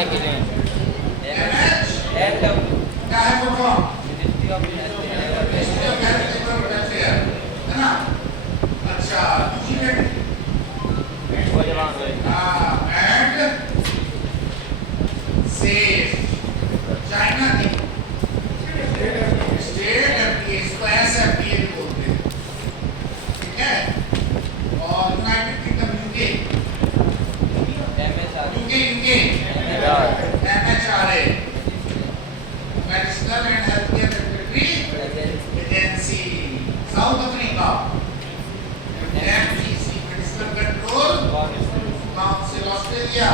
काय केले क्या है फुल फॉर्म? है ना? अच्छा यूनिट एंड सेफ चाइना की स्टेट एफडीए, इसको एसएफडीए भी बोलते हैं, ठीक है? और United kingdom UK MHRA medicinal and health care regulatory agency, south Africa MGC medicinal control council, Australia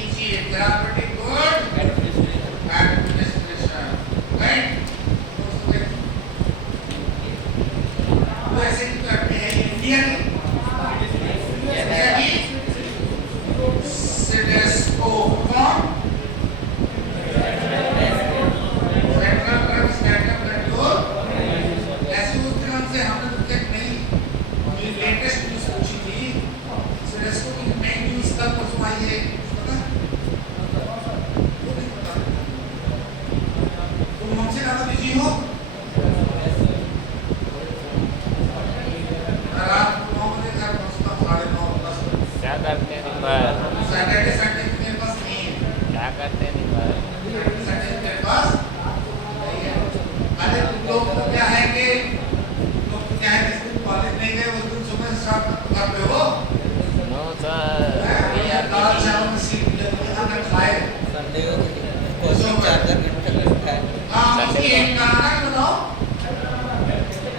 easy therapeutic good administration, right? तो ऐसे ही करते हैं इंडिया की सिडेस्को कौन सेंट्रल ड्रग स्टैंडर्ड कंट्रोल, ऐसे उस दिन से हमने तो तक नहीं लेटेस्ट न्यूज़ पूछी थी सिडेस्को की नई न्यूज़ कब परसों आई है पता? वो नहीं पता। तुम हमसे ज़्यादा बिजी हो। रात को 9 बजे घर पहुँचता हूँ 9:30 क्या करते हैं दिन भर सैटरडे संडे मेरे पास नहीं है। क्या करते हैं दिन भर संडे मेरे पास नहीं है। अरे तुम लोग तो क्या है कि जिस दिन कॉलेज नहीं गए उस दिन सुबह स्टार्ट कर पे हो नो सर दाल चावल में सीख लिया तो खाना खाए संडे को कोचिंग 4 घंटे लगता है। हाँ उसकी एक कनाडा बताओ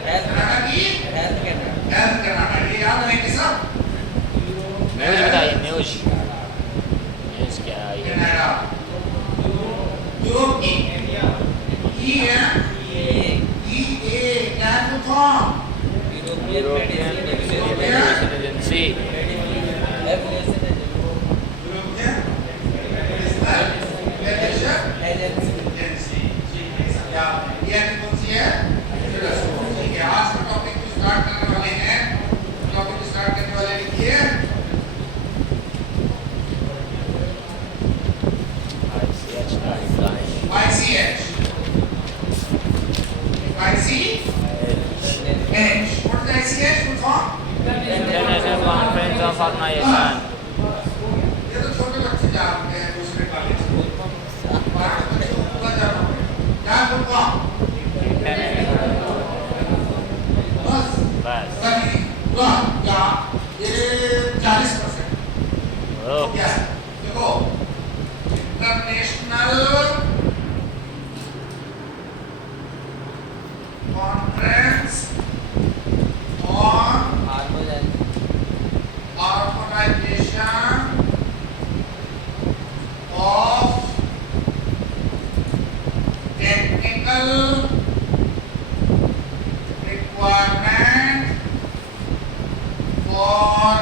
हेल्थ कनाडा की हेल्थ के नाम हेल्थ कनाडा ये याद रहेंगे सब न्यूज़ बताइए न्यूज़ क्या आई है कनाडा यूरोप की ई है ई ए क्या form European medicine agency agency या इंडिया की कौन सी है? ठीक है, आज का टॉपिक जो स्टार्ट करने वाले हैं, टॉपिक स्टार्ट करने वाले लिखिए ICH what is ICH full form? International conference of organisation ये तो छोटे बच्चे जानते हैं दूसरे कॉलेज में बड़े बच्चे को पूरा जानना पड़ेगा क्या full form? बस सभी पूरा क्या ये 40% क्या है? देखो international conference on organisation of technical requirement for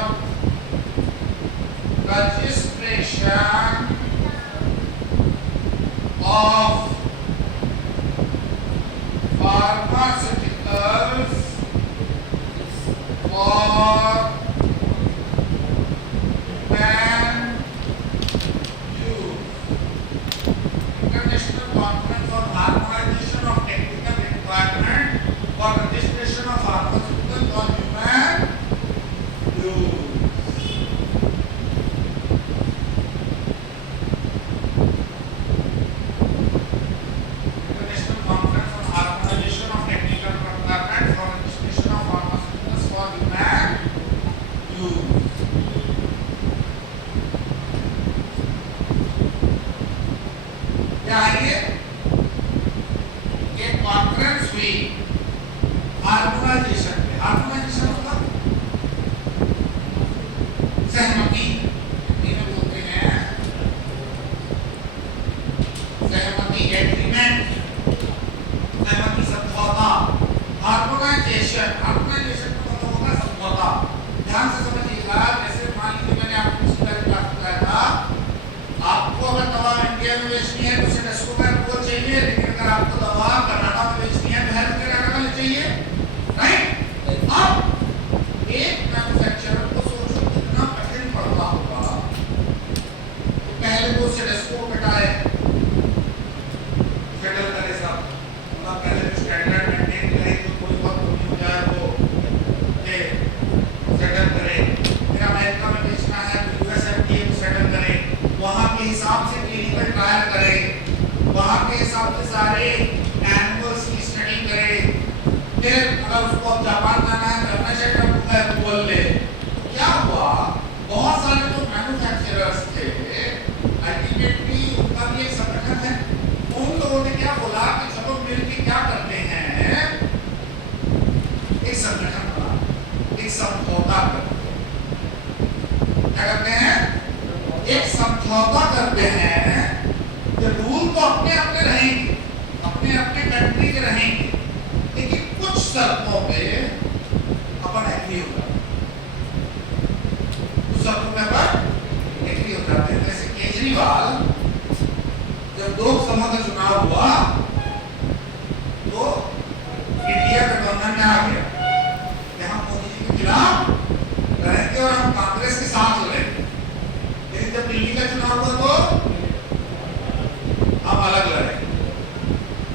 registration of pharmaceuticals for man use. International Conference on Harmonization of Technical Requirement for Registration of Pharmaceuticals for Human Use. International Conference on Harmonization of Technical Requirements for Registration of Pharmaceuticals for Human Use. क्या है ये? एक conference हुई harmonisation पे। Harmonisation मतलब सहमति इन्हें बोलते हैं सहमति एग्रीमेंट सहमति समझौता। हार्मोनाइजेशन हार्मोनाइजेशन का मतलब होगा समझौता। ध्यान से समझिएगा जैसे मान लीजिए मैंने आपको पिछली बार क्लास बताया था आपको अगर दवा इंडिया में बेचनी है तो सिडेस्को का अप्रूवल चाहिए, लेकिन अगर आपको दवा कर्नाटक में बेचनी है तो हेल्थ कर्नाटक में चाहिए, राइट? अब एक मैन्युफैक्चरर को सोचो कितना कठिन पड़ता होगा। तो पहले एक समझौता करते हैं कि रूल तो अपने अपने रहेंगे, अपने अपने कंट्री के रहेंगे, लेकिन कुछ शर्तों पे अपन एग्री हो जाते हैं, कुछ शर्तों पे अपन एग्री हो जाते हैं। जैसे केजरीवाल जब लोकसभा का चुनाव हुआ तो इंडिया गठबंधन में आ गया कि हम मोदी जी के खिलाफ लड़ेंगे और हम कांग्रेस के साथ लड़ेंगे। लेकिन जब दिल्ली का चुनाव हुआ तो हम अलग लड़ेंगे,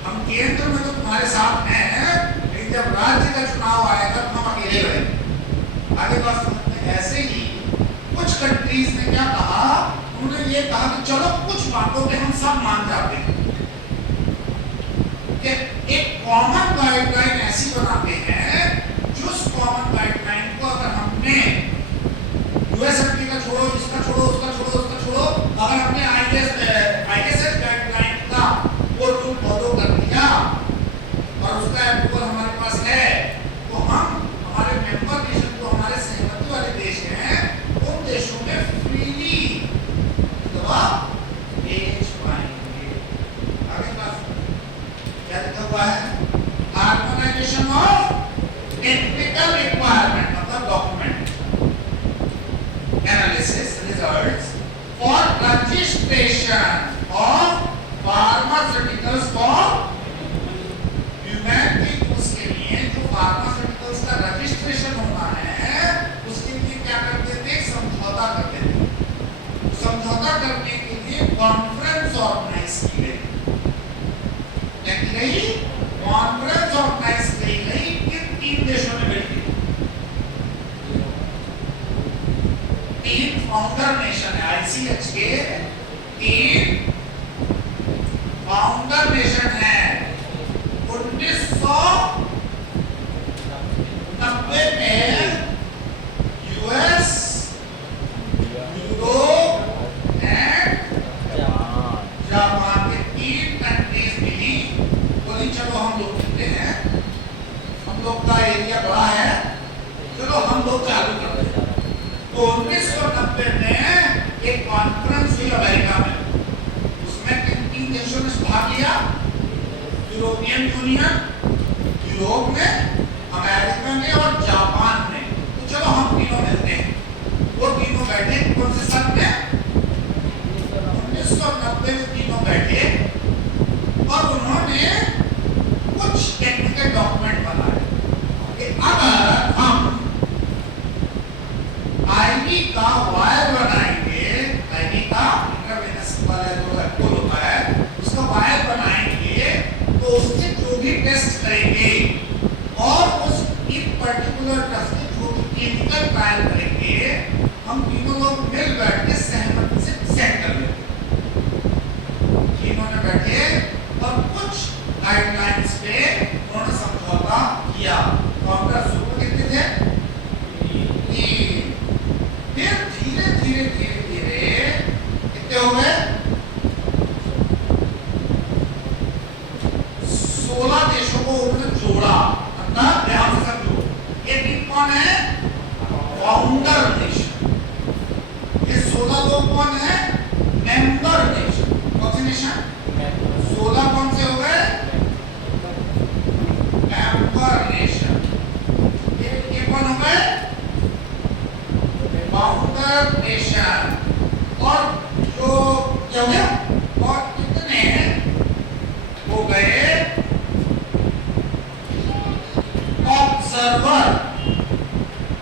हम केंद्र में तो तुम्हारे साथ हैं, लेकिन जब राज्य का चुनाव आएगा तो हम अकेले लड़ेंगे। आगे बात समझ में ऐसे ही कुछ कंट्रीज ने क्या कहा, उन्होंने ये कहा कि चलो कुछ बातों पे हम सब मान जाते हैं कि एक कॉमन गाइडलाइन ऐसी बनाते हैं जो उस कॉमन गाइडलाइन को अगर हमने यूएसएफडी का छोड़ो, इसका छोड़ो, उसका छोड़ो, उसका छोड़ो, अगर हमने आईएसएस गाइडलाइन का वो रूल फॉलो कर लिया और उसका अप्रूवल हमारे पास है, तो हम हमारे मेंबर नेशन जो हमारे सहमति वाले देश हैं उन देशों में फ्रीली दवा बेच पाएंगे। आगे बात क्या लिखा हुआ है, हार्मोनाइजेशन ऑफ टेक्निकल रिक्वायरमेंट मतलब document analysis results for registration of pharmaceuticals for human के यूज के लिए जो फार्मास्यूटिकल्स का रजिस्ट्रेशन होना है उसके लिए क्या करते थे, समझौता करते थे। समझौता करने के लिए कॉन्फ्रेंस ऑर्गेनाइज की गई, क्या की गई, कॉन्फ्रेंस ऑर्गेनाइज की गई किन 3 देशों में मिलकर, 3 फाउंडर नेशन है आईसीएच के, 3 फाउंडर नेशन है। 1990 में यूएस, यूरोप एंड जापान के 3 कंट्रीज मिली, बोली चलो हम लोग मिलते हैं, हम लोग का एरिया बड़ा है, चलो हम लोग चालू करते हैं। तो 1990 में एक कॉन्फ्रेंस हुई अमेरिका में, उसमें किन 3 देशों ने भाग लिया, यूरोपियन यूनियन, यूरोप में, अमेरिका ने और जापान ने। तो चलो हम तीनों मिलते हैं। वो तीनों बैठे कौन से सन में, 1990 में तीनों बैठे और उन्होंने कुछ टेक्निकल डॉक्यूमेंट बनाए कि अगर हम आईवी का वायर बनाएंगे, आईवी का इंट्रावेनस वाला जो एप्पल होता है उसका वायर बनाएंगे, तो उसके जो भी टेस्ट करेंगे और उस एक पर्टिकुलर टेस्ट के जो भी क्लिनिकल ट्रायल करेंगे, हम तीनों लोग मिल बैठ के सहमति से सेट कर लेंगे। तीनों ने बैठे और कुछ गाइडलाइंस पे उन्होंने समझौता किया। कांग्रेस सुपर कितने थे, 3। फिर धीरे धीरे धीरे धीरे कितने हो गए, 16 देशों को उन्होंने जोड़ा। मतलब ध्यान से समझो, ये टीम कौन है, फाउंडर नेशन, ये 16 लोग कौन है, मेंबर नेशन। कौन से नेशन, 16 कौन से हो गए, मेंबर नेशन। ये कौन हो गए, फाउंडर नेशन। और जो क्या हो गया, और कितने हो गए ऑब्जर्वर।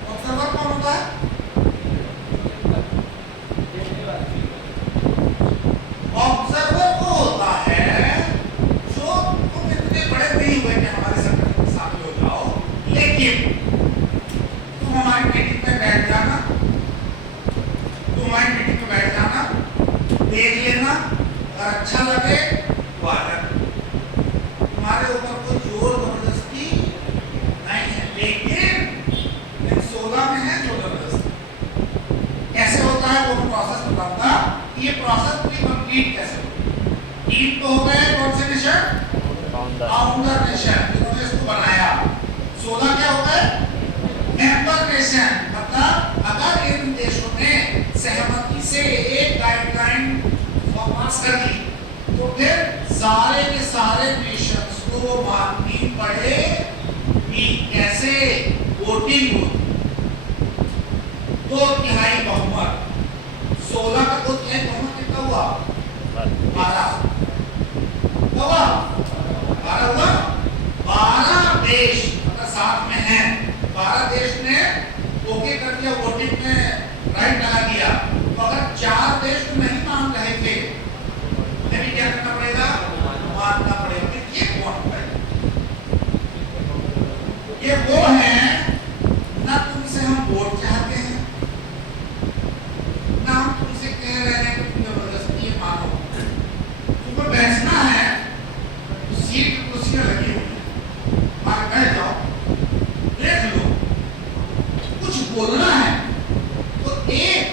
ऑब्जर्वर कौन होता है, ऑब्जर्वर वो होता है जो तुम इतने बड़े नहीं हुए कि हमारे संगठन में शामिल हो जाओ, लेकिन तुम हमारी मीटिंग में बैठ जाना, तुम हमारी मीटिंग में बैठ जाना, देख लेना, अगर अच्छा लगे तो आ जाना। तुम्हारे ऊपर कोई जोर जबरदस्ती नहीं है, लेकिन 16 में है जो जबरदस्ती। कैसे होता है वो प्रोसेस बताऊंगा, ये प्रोसेस पूरी कंप्लीट कैसे होगी। 3 तो हो गए कौन से नेशन, फाउंडर नेशन जिन्होंने इसको बनाया। 16 क्या हो गए, मेंबर नेशन। मतलब अगर इन देशों ने सहमति गलती से एक गाइडलाइन पास कर दी तो फिर सारे के सारे नेशंस को वो माननी पड़ेगी। कैसे? वोटिंग हो, 2/3 बहुमत, 16 का 2/3 बहुमत कितना हुआ? 12 हुआ। 12 हुआ। 12 देश अगर साथ में हैं, 12 देश ने ओके कर दिया, वोटिंग में राइट लगा दिया। तो अगर 4 देश नहीं मान रहे थे, उन्हें भी क्या करना पड़ेगा? मानना पड़ेगा। ये कौन है? ये वो है ना तुमसे हम वोट चाहते हैं, ना हम तुमसे कह रहे हैं कि तुम जबरदस्ती ये मानो। तुमको बैठना है तो सीट कुर्सियां लगी हुई है, वहां बैठ जाओ, देख लो। कुछ बोलना है तो एक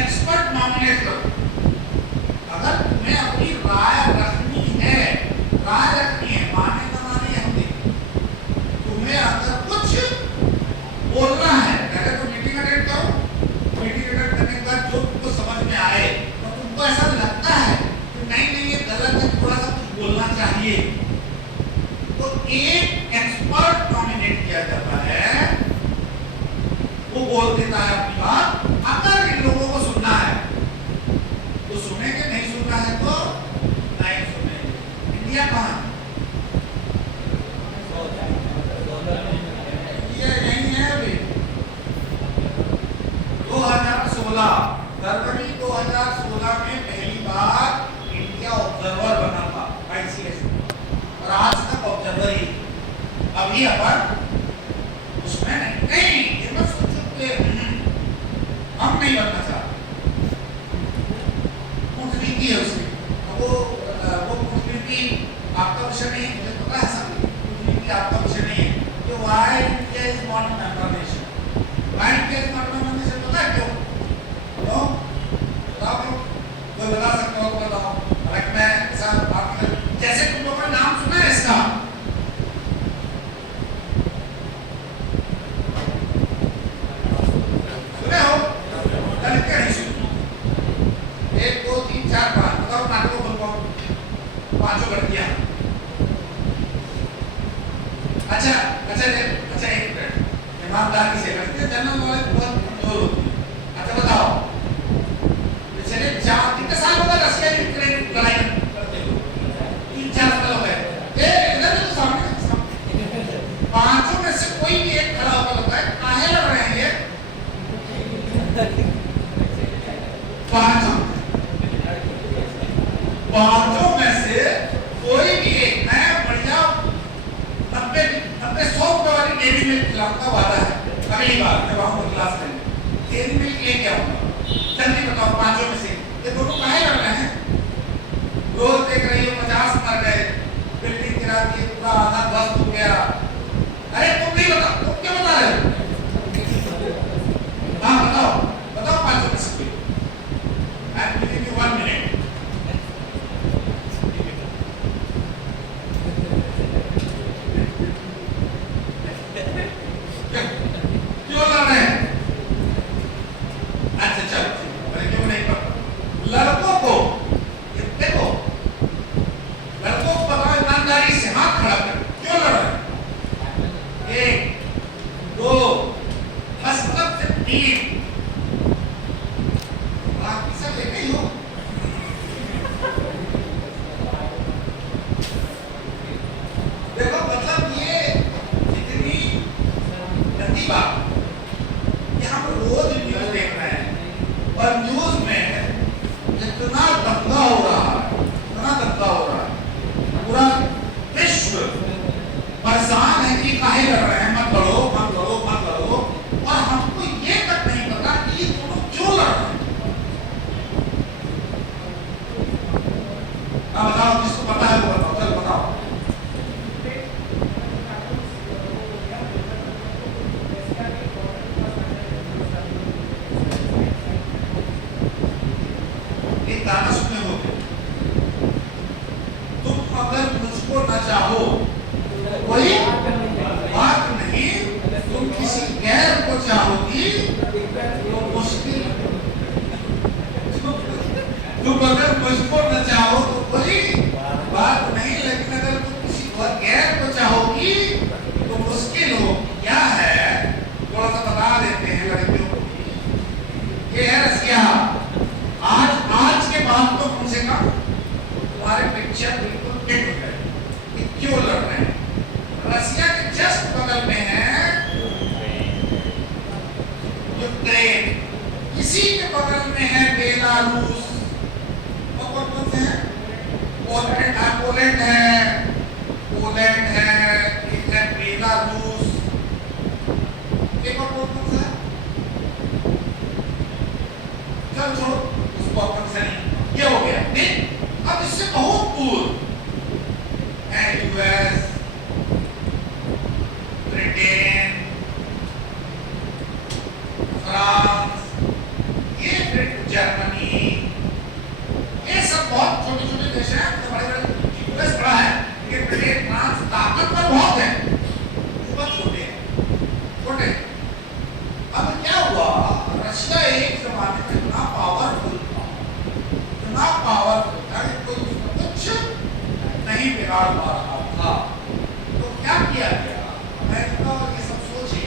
एक्सपर्ट नॉमिनेट करो। अगर तुम्हें अपनी राय रखनी है, माने न माने हम देखें। तुम्हें अगर कुछ बोलना है, पहले तो मीटिंग अटेंड करो। मीटिंग अटेंड करने के बाद जो तुमको समझ में आए तो तुमको ऐसा लगता है कि नहीं ये गलत है, थोड़ा सा कुछ बोलना चाहिए, तो एक एक्सपर्ट नॉमिनेट किया जाता है। वो बोल देता है अपनी बात। अगर इन लोगों को सुनना है तो सुनेंगे, नहीं सुनना है तो नहीं सुनेंगे। इंडिया कहाँ? इंडिया यही है अभी। 2016 फरवरी 2016 में पहली बार इंडिया ऑब्जर्वर बना था ICS, और आज तक ऑब्जर्वर ही। अभी अपन उसमें नहीं, ये मत सोचो कि हम नहीं बनना चाहते। कूटनीति है उसकी, वो कूटनीति आपका विषय नहीं है, मुझे पता है सब। कूटनीति आपका विषय नहीं है कि why India is not a member nation. Why India is not a member nation पता है क्यों? क्यों? बताओ, कोई बता सकते हो? बताओ। हालांकि मैं ऐसा आपके जैसे तुम लोगों ने नाम सुना है इसका, सुने हो? ललित का नहीं सुना। 1 2 3 4 5 बताओ, नाटकों बोल पाओ, 5 कर दिया। अच्छा एक मिनट, ईमानदारी से करते हैं, जनरल नॉलेज बहुत कमजोर होती है। अच्छा बताओ, पिछले 4 कितने साल हो गए रशिया यूक्रेन लड़ाई करते हुए? 3-4 साल हो गए। इधर तो सामने 5 में से कोई भी एक खड़ा होकर होता है, काहे लड़ रहे हैं ये? 5 में से कोई भी एक, मैं बढ़िया 90-100 रुपए वाली डेयरी मिल्क खिलाऊंगा, वादा है। अगली बार जब हम क्लास में डेयरी मिल्क लेके आऊंगा। जल्दी बताओ, 5 में से ये दोनों काहे लड़ रहे हैं? रोज देख रही हो 50 मर गए, बिल्डिंग गिरा दी, पूरा आधा ध्वस्त हो गया। अरे तुम नहीं बता, तुम क्या बता रहे हो? हाँ बताओ 5 में से कोई। I'm giving you 1 minute. क्यों लड़ रहे हैं? अच्छा चलो, क्यों नहीं पता? लड़कों को देखो, लड़कों को बताओ ईमानदारी से, हाथ खड़ा कर, क्यों लड़ रहे हैं? 1 2 हस्तक से 3, बाकी सब लेके ही हो। देखो मतलब ये जितनी गंदी बात, ये हम रोज न्यूज देख रहे हैं, और न्यूज में जितना दंगा हो रहा है, पूरा विश्व परेशान है कि काहे लड़ रहे हैं, मत लड़ो, और हमको ये तक नहीं पता कि ये दोनों क्यों लड़ रहे हैं। बताओ, जिसको पता है वो बताओ, चल बताओ। एक गाना सुने हो, तुम अगर मुझको न चाहो कोई बात नहीं, तुम किसी गैर को चाहोगी तो मुश्किल। तुम अगर मुझको न चाहो तो कोई बात नहीं, लेकिन अगर तुम किसी और गैर को चाहोगी तो मुश्किल होगी। क्या है थोड़ा सा बता देते हैं लड़कियों को। ये है रसिया। आज के बाद तो कम से कम तुम्हारे पिक्चर बिल्कुल फिट हो गए। क्यों लड़ रहे हैं? रसिया के जस्ट बगल में है यूक्रेन, इसी के बगल में है बेलारूस, और कौन से हैं? पोलैंड है, एक है बेलारूस, एक और कौन सा है? चल छोड़ो उसको, अपन से नहीं, ये हो गया। नहीं, अब इससे बहुत दूर है यूएस, ब्रिटेन, फ्रांस, ये फिर जर्मनी, ये सब बहुत छोटे छोटे देश हैं। तो बड़े बड़े यूएस बड़ा है, लेकिन ब्रिटेन फ्रांस ताकतवर बहुत है, बहुत छोटे छोटे। अब क्या हुआ, रशिया एक जमाने में इतना पावरफुल था कि कोई उसको कुछ नहीं बिगाड़ पा रहा था। तो क्या किया गया, अमेरिका और ये सब सोचे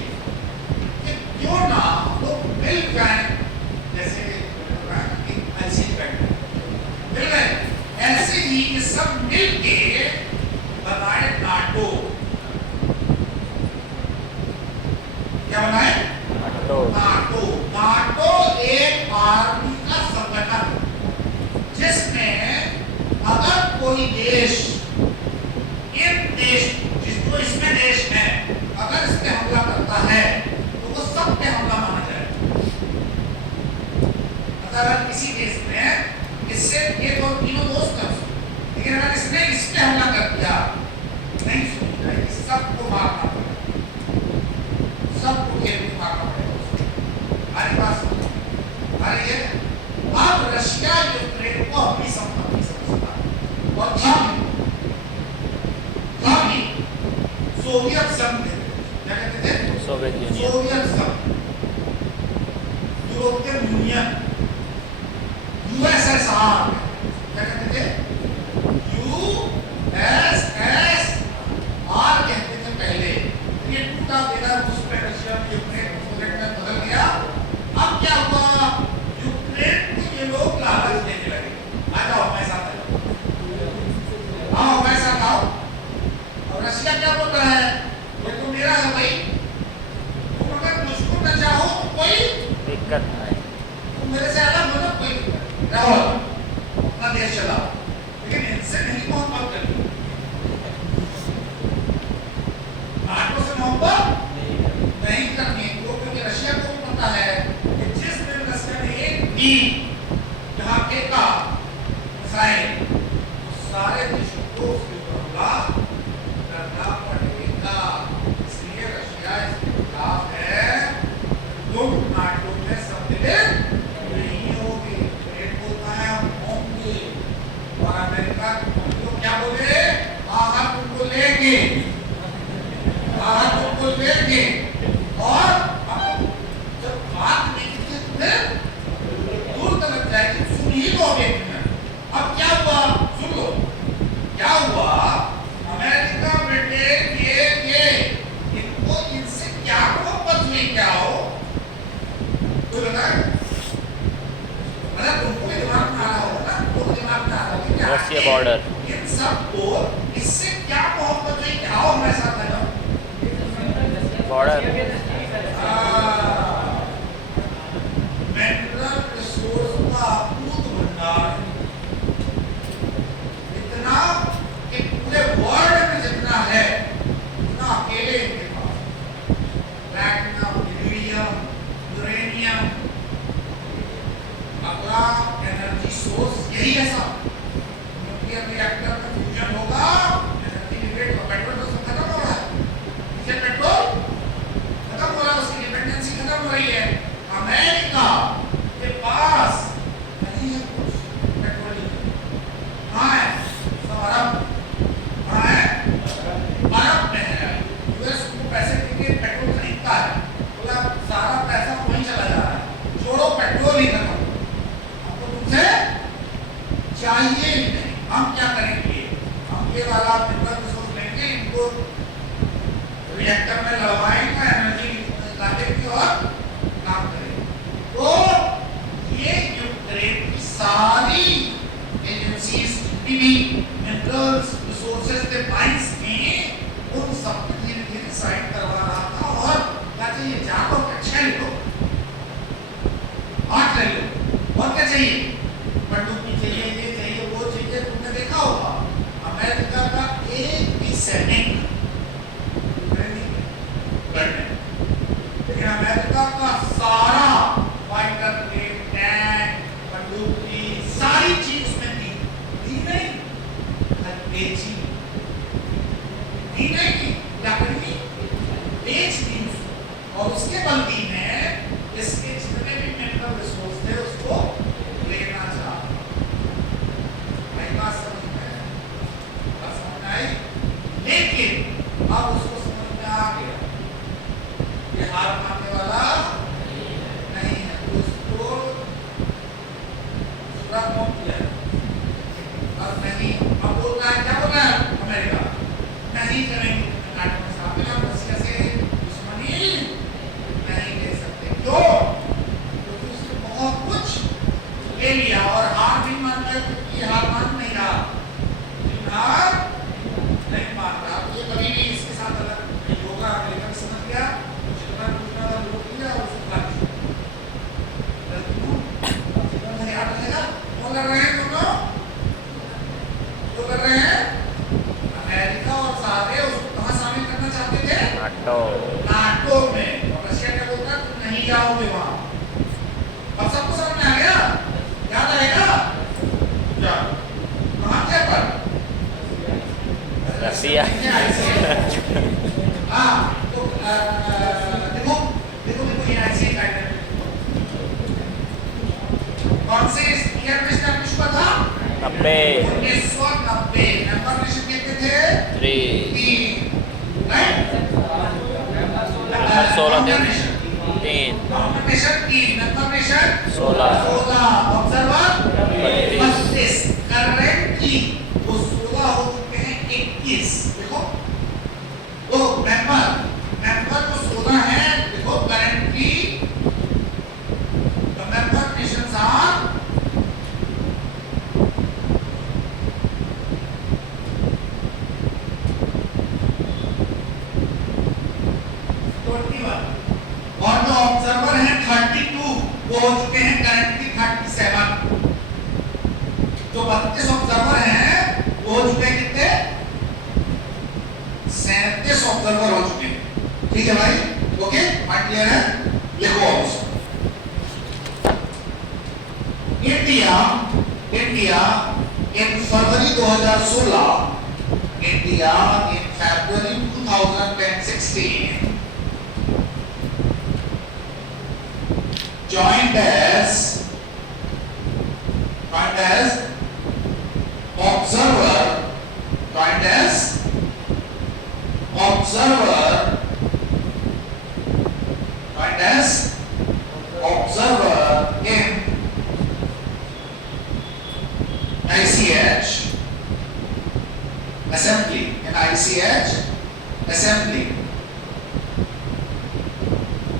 कि क्यों ना लोग मिल जाए, जैसे मैसेज मिल गए, ऐसे ही ये सब मिल के बनाए नाटो। क्या बनाए? नाटो एक आर्मी का संगठन, जिसमें अगर कोई देश, इन देश जिसको इसमें देश है, अगर इस पे हमला करता है तो वो सब पे हमला माना जाएगा। अगर किसी देश में इससे ये दो तीनों दोस्त हैं, लेकिन अगर इसने इस पे हमला कर दिया, नहीं सुनी जाएगी, सबको मारना पड़ेगा, सबको खेल के मारना पड़ेगा। हमारी बात सुनो। अरे ये अब रशिया यूक्रेन को अपनी संपत्ति समझता है, और खाली सोवियत संघ, क्या कहते थे? सोवियत संघ, यूरोपियन यूनियन, यूएसएसआर, क्या कहते थे? यूएसएसआर कहते थे पहले। ये टूटा बेलारूस पे रशिया ने यूक्रेन को बदल गया। अब क्या हुआ, यूक्रेन को ये लोग लालच देने लगे, आ जाओ मेरे साथ आओ, मेरे साथ आओ। और रशिया क्या बोल रहा है, ये तो मेरा है भाई, तुम अगर मुझको न चाहो तो कोई दिक्कत नहीं, तुम मेरे से अलग हो ना, कोई रहो, अपना देश चलाओ, लेकिन इनसे नहीं मोहब्बत करनी, नाटो से मोहब्बत नहीं करनी। क्योंकि रशिया को भी पता है कि जिस दिन रशिया ने एक मील जहां फेंका मिसाइल, तो सारे देशों को उसके ऊपर हमला करना पड़ेगा। इसलिए रशिया इसके खिलाफ है, तुम नाटो में सम्मिलित नहीं होगे। ब्रिटेन बोलता है हम होंगे, और अमेरिका को क्या बोले, हाँ तुमको लेंगे, हाँ तुमको लेंगे। और जब बात निकली तो दूर तक जाएगी, सुन ही लोगे। अब क्या हुआ, सुन लो क्या हुआ, अमेरिका, ब्रिटेन, ये इनको इनसे क्या मोहब्बत हुई, क्या हो कोई बताए? मतलब तुमको भी दिमाग में आ रहा होगा ना, तुमको दिमाग में आ रहा होगा क्या रशिया बॉर्डर, इन सबको इससे क्या मोहब्बत हुई, क्या हो हमारे साथ है बॉर्डर मिनरल रिसोर्स का अपूर्व भंडार, इतना कि पूरे वर्ल्ड में जितना है उतना अकेले इनके पास। प्लैटिनम, यूरेनियम, यूरेनियम, अगला एनर्जी सोर्स यही है सब। न्यूक्लियर रिएक्टर में फ्यूजन होगा, एनर्जी लिमिट का पेट्रोल तो खत्म हो रहा है, इसे पेट्रोल खत्म हो रहा है, उसकी डिपेंडेंसी खत्म हो रही है। अमेरिका के पास नहीं है कुछ पेट्रोलियम, कहाँ है? सब अरब, कहाँ है? अरब में है। यूएस को पैसे देके पेट्रोल खरीदता है, बोला सारा पैसा वहीं चला जा रहा है, छोड़ो पेट्रोल ही खत्म, हमको तुमसे चाहिए ही नहीं। हम क्या करेंगे, हम ये वाला मिनरल रिसोर्स लेंगे, इनको रिएक्टर में लड़वाएंगे, एनर्जी निकालेंगे और काम करेंगे। तो ये यूक्रेन की सारी एजेंसीज जितनी भी मिनरल्स रिसोर्सेज के माइंस में उन सब धीरे धीरे साइन करवा रहा था और कहते ये जाओ अच्छा ही लो, आठ ले लो, और क्या चाहिए, पनडुब्बी चाहिए, ये चाहिए, वो चाहिए। तुमने देखा होगा अमेरिका का एक भी सैनिक लेकिन अमेरिका का सारा फाइटर प्लेन, टैंक, बंदूकी, सारी चीज में दी नहीं, बेची नहीं, क्या करेंगी, बेच दी और उसके बदले में इसके जितने भी मिनरल रिसोर्स थे उसको लेना चाहा। भाई बात समझ में आई, लेकिन अब उसको समझ में आ गया ये हार मानने वाला नहीं है, उसको सुराग मोह किया और नहीं। अब बोल रहा है, क्या बोल रहा है अमेरिका, नहीं करेंगे रसिया से दुश्मनी नहीं ले सकते। क्यों? क्योंकि उसने बहुत कुछ ले लिया और हार भी मान रहा है, क्योंकि हार मान नहीं रहा, हार नहीं मान रहा। तो ये कभी भी इसके साथ अलग नहीं होगा। अमेरिका भी समझ गया, जितना दूसरा का लोग किया और उसको काट दिया। याद रखेगा कौन कर रहे हैं दोनों, जो कर रहे हैं अमेरिका और सारे उसको कहाँ शामिल करना चाहते थे, नाटो में। और रशिया क्या बोलता है, तुम नहीं जाओगे वहां। अब सबको समझ में आ गया, याद आएगा क्या, कहाँ थे पर रसिया। हाँ तो देखो देखो देखो ये ऐसे ही टाइप है। कौन से ईयर में स्टैब्लिश हुआ था, 1990। मेंबर नेशन कितने थे, 3, राइट। 16 थे, 3 member nation 3, member nation 16, observer 32। 32। Currently वो 16 हो चुके हैं 21। देखो वो मेंबर तो 16 है। देखो currently the member nations are 21 और जो ऑब्जर्वर हैं 32 वो हो चुके हैं करेंटली 37। जो 32 ऑब्जर्वर हैं वो हो चुके हैं कितने, 37 ऑब्जर्वर हो चुके हैं। ठीक है भाई, ओके बात क्लियर है। लिखो India in February 2016, India in February 2016 joined as observer in ICH assembly,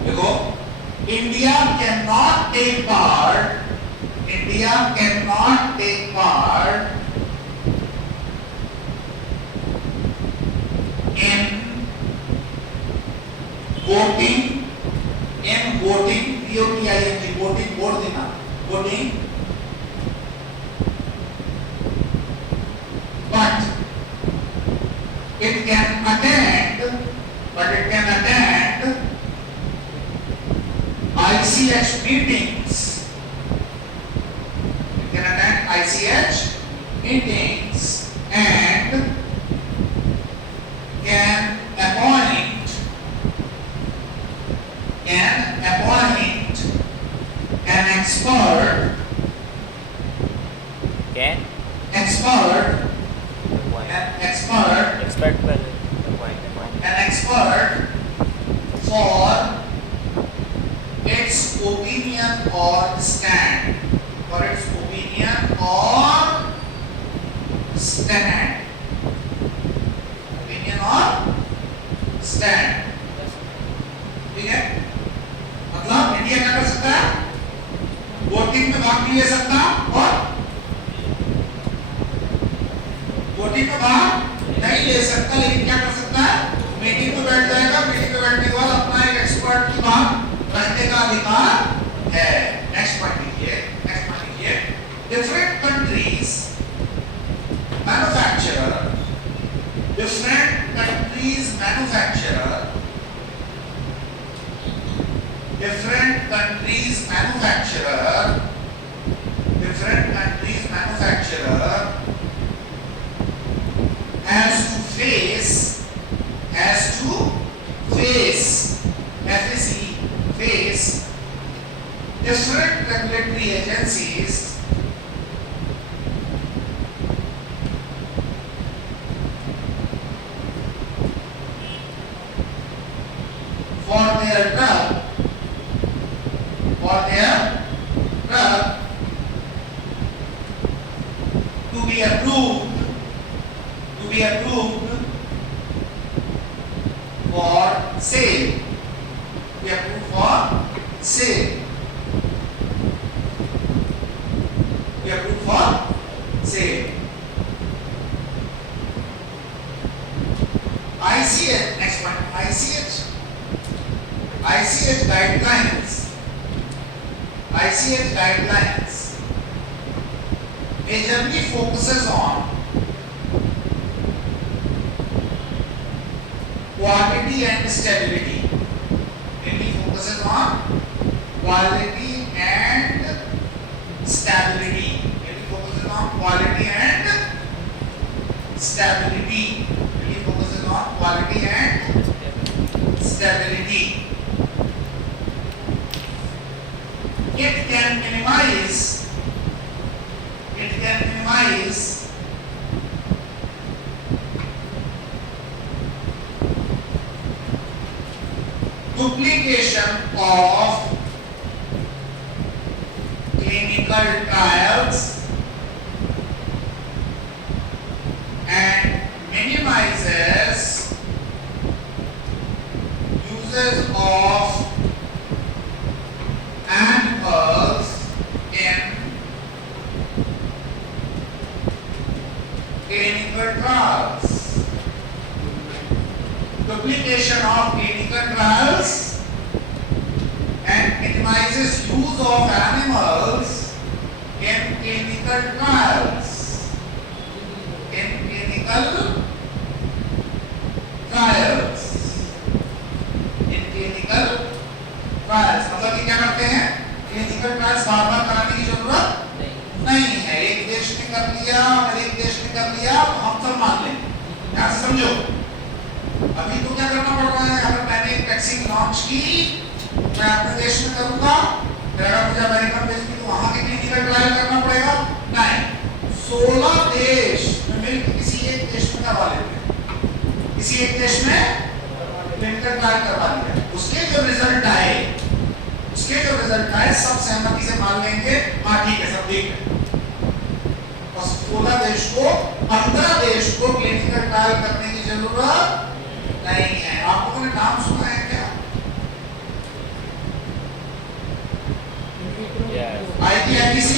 देखो India cannot take part in voting, voting vote देना, voting, but it can attend ICH meetings. It can attend ICH meetings and can appoint an expert for its opinion or stand, for its opinion or stand. Opinion or stand. ठीक है? मतलब India क्या कर सकता है? Voting में भाग नहीं ले सकता और वोटिंग में भाग नहीं ले सकता, लेकिन क्या कर सकता है? मीटिंग में बैठ जाएगा, मीटिंग में बैठने के बाद अपना एक एक्सपर्ट की बात रखने का अधिकार है। नेक्स्ट पॉइंट लिखिए, नेक्स्ट पॉइंट लिखिए। Different countries manufacturer, different countries manufacturer, different countries manufacturer, different countries manufacturer has to face face different regulatory agencies for their drug to be approved for sale, to be approved for sale, to be approved for sale. ICH, next one, ICH guidelines majorly focuses on quality and stability. Mainly focuses on quality and stability. Mainly focuses on quality and stability. Mainly focuses on quality and stability. It can minimize duplication of clinical trials and minimizes uses of animals in clinical trials. Duplication of clinical trials and minimizes use of animals in clinical trials. In clinical trials. In clinical trials. मतलब कि क्या करते हैं? Clinical trials बार-बार कराने की जरूरत नहीं है। एक देश ने कर लिया और एक देश ने कर लिया तो हम सब मान लेंगे। ध्यान से समझो। अभी तो क्या करना पड़ रहा है? अगर मैंने एक वैक्सीन लॉन्च की, मैं अपने देश में करूंगा, फिर अगर मुझे अमेरिका भेजनी तो वहां के क्लिनिकल ट्रायल करना पड़ेगा? नहीं। 16 देश में मिलकर किसी एक देश में करवा लेते हैं। किसी एक देश में क्लिनिकल ट्रायल करवा लिया। उसके जो रिजल्ट आए सब सहमति से मान लेंगे, हाँ ठीक है, सब ठीक है। बस 16 देश को, 15 देश को क्लिनिकल ट्रायल करने की जरूरत नहीं है। आप लोगों ने नाम सुना है क्या? IPIPC,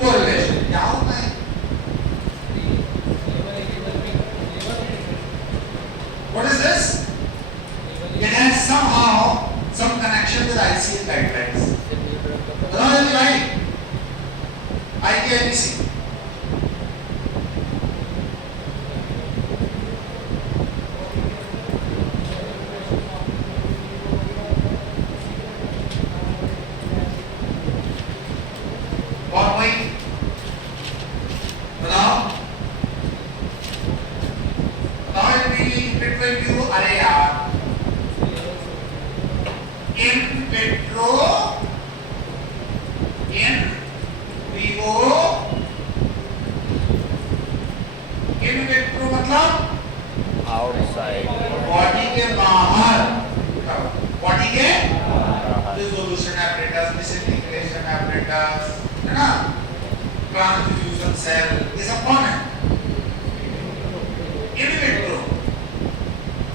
कोरिलेशन क्या होता है? What is this? It has somehow some connection with ICH guidelines. बताओ जल्दी भाई। IPIPC और कोई बताओ इंटरव्यू। अरे यार in vitro in vivo, in vitro मतलब आउटसाइड, बॉडी के बाहर, बॉडी के डिसोल्यूशन एपरेटस, डिसइंटीग्रेशन एपरेटस, है ना, ट्रांसड्यूसर सेल, ये सब कौन है? In vitro,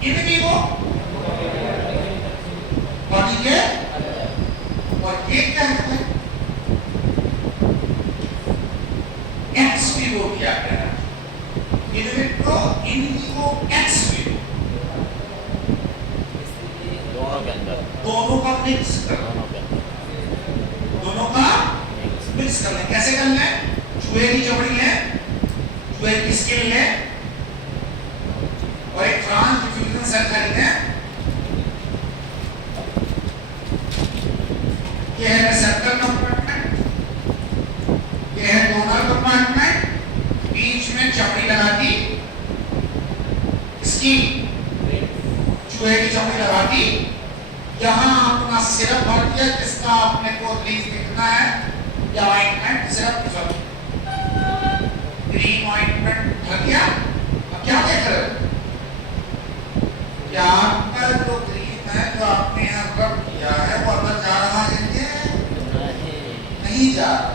in vivo body के, और ये क्या है? एक्स विवो क्या है? In vitro, in vivo, x Vivo, दोनों के अंदर, दोनों का मिक्स कर, दोनों के अंदर दोनों का मिक्स कर लें। कैसे करना है? चूहे की चमड़ी लें, चूहे की स्किन लें, और एक ट्रांसड्यूसर सेल खरीदें। ये है रिसेप्टर कंपार्टमेंट, ये है डोनर कंपार्टमेंट, बीच में चमड़ी लगा दी, स्किन, चूहे की चमड़ी लगा दी, यहाँ अपना सिरप भर दिया जिसका आपने को रिलीज देखना है, या ऑइंटमेंट, सिरप क्रीम ऑइंटमेंट भर दिया। अब क्या देख रहे हो? क्या आपका जो क्रीम है जो आपने यहाँ रब किया है वो अंदर जा रहा है क्या? नहीं जा रहा।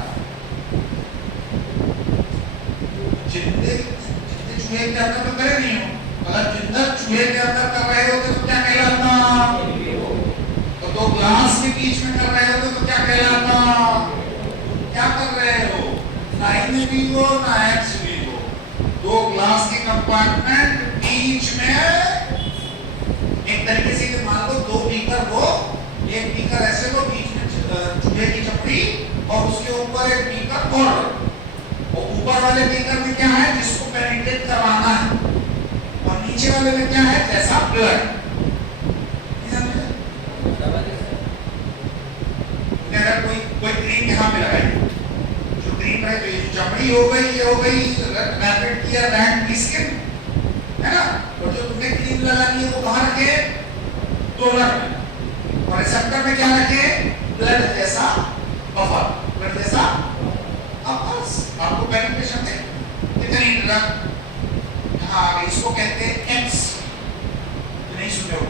जिंदे चूहे के अंदर तो करे नहीं हो, अगर जिंदा चूहे के अंदर कर रहे होते तो क्या कहलाता? तो दो ग्लास के बीच में कर रहे होते तो क्या कहलाता? क्या कर रहे हो? ना इन विवो ना एक्स विवो, दो ग्लास के कंपार्टमेंट बीच में। एक तरीके से कि मान लो दो बीकर हो, एक बीकर ऐसे लो, बीच में चूहे की चमड़ी और उसके ऊपर एक बीकर और ऊपर वाले बीकर में क्या है? जिसको पेनिट्रेट करवाना है, और नीचे वाले में क्या है? जैसा ब्लड। अगर कोई क्रीम यहाँ पे लगाई, जो क्रीम है, जो चमड़ी हो गई, ये हो गई रैपिड किया रैंड की स्किन, है ना? और जो तुमने क्रीम लगानी है वो कहाँ रखे? डोनर में। और रिसेप्टर में क्या रखे? ब्लड जैसा बफर, ब्लड जैसा बफर। आपको पेनिट्रेशन है कितनी ड्रग यहाँ आ गई, इसको कहते हैं एक्स। नहीं सुने हो?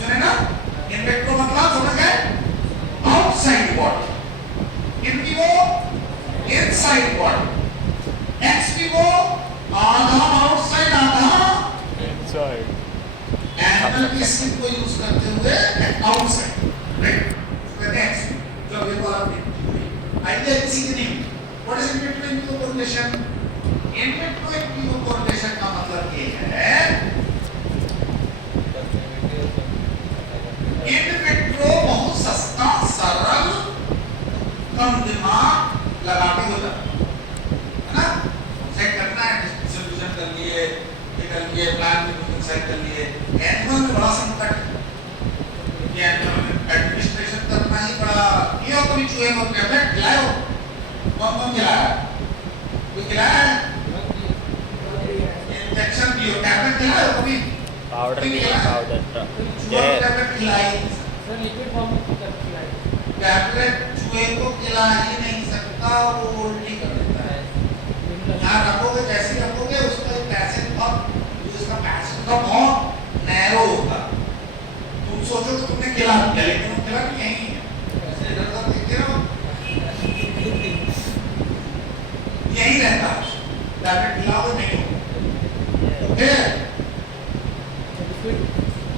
सुने ना? इन विट्रो मतलब समझ गए? Outside body, in vivo inside body, x Vivo आधा आउटसाइड आधा इनसाइड। एनिमल की स्किन को यूज करते हुए आउटसाइड, राइट? कहते हैं एक्स विवो। जो ये वाला आइडिया किसी की नहीं। What is in vitro in vivo correlation? In vitro in vivo correlation का मतलब ये है इन विट्रो बहुत सस्ता, सरल, कम दिमाग लगा के हो जाता है ना? सेट करना है, डिस्ट्रीब्यूशन कर लिए, ये कर लिए, प्लान में सेट कर लिए। एनिमल में बड़ा संकट, ये एनिमल में एडमिनिस्ट्रेशन करना ही बड़ा। ये हो कभी चूहे को टैबलेट खिलाए हो? कौन कौन खिलाया? कोई खिलाया है? इंजेक्शन दियो, टैबलेट खिलाए हो कभी? पाउडर दिया, पाउडर चूहे को टैबलेट खिलाई सर, लिक्विड फॉर्म में खिलाई। टैबलेट चूहे को खिला ही नहीं सकता, वो उल्टी कर देता है। यहाँ रखोगे, जैसे रखोगे उसका पैसेज बहुत, उसका पैसेज का बहुत नैरो होता। तुम सोचो कि तुमने खिला दिया, लेकिन वो खिला भी यही है। ऐसे इधर-उधर देखते रहो, यही रहता है। टैबलेट खिलाओगे नहीं होगा। ओके?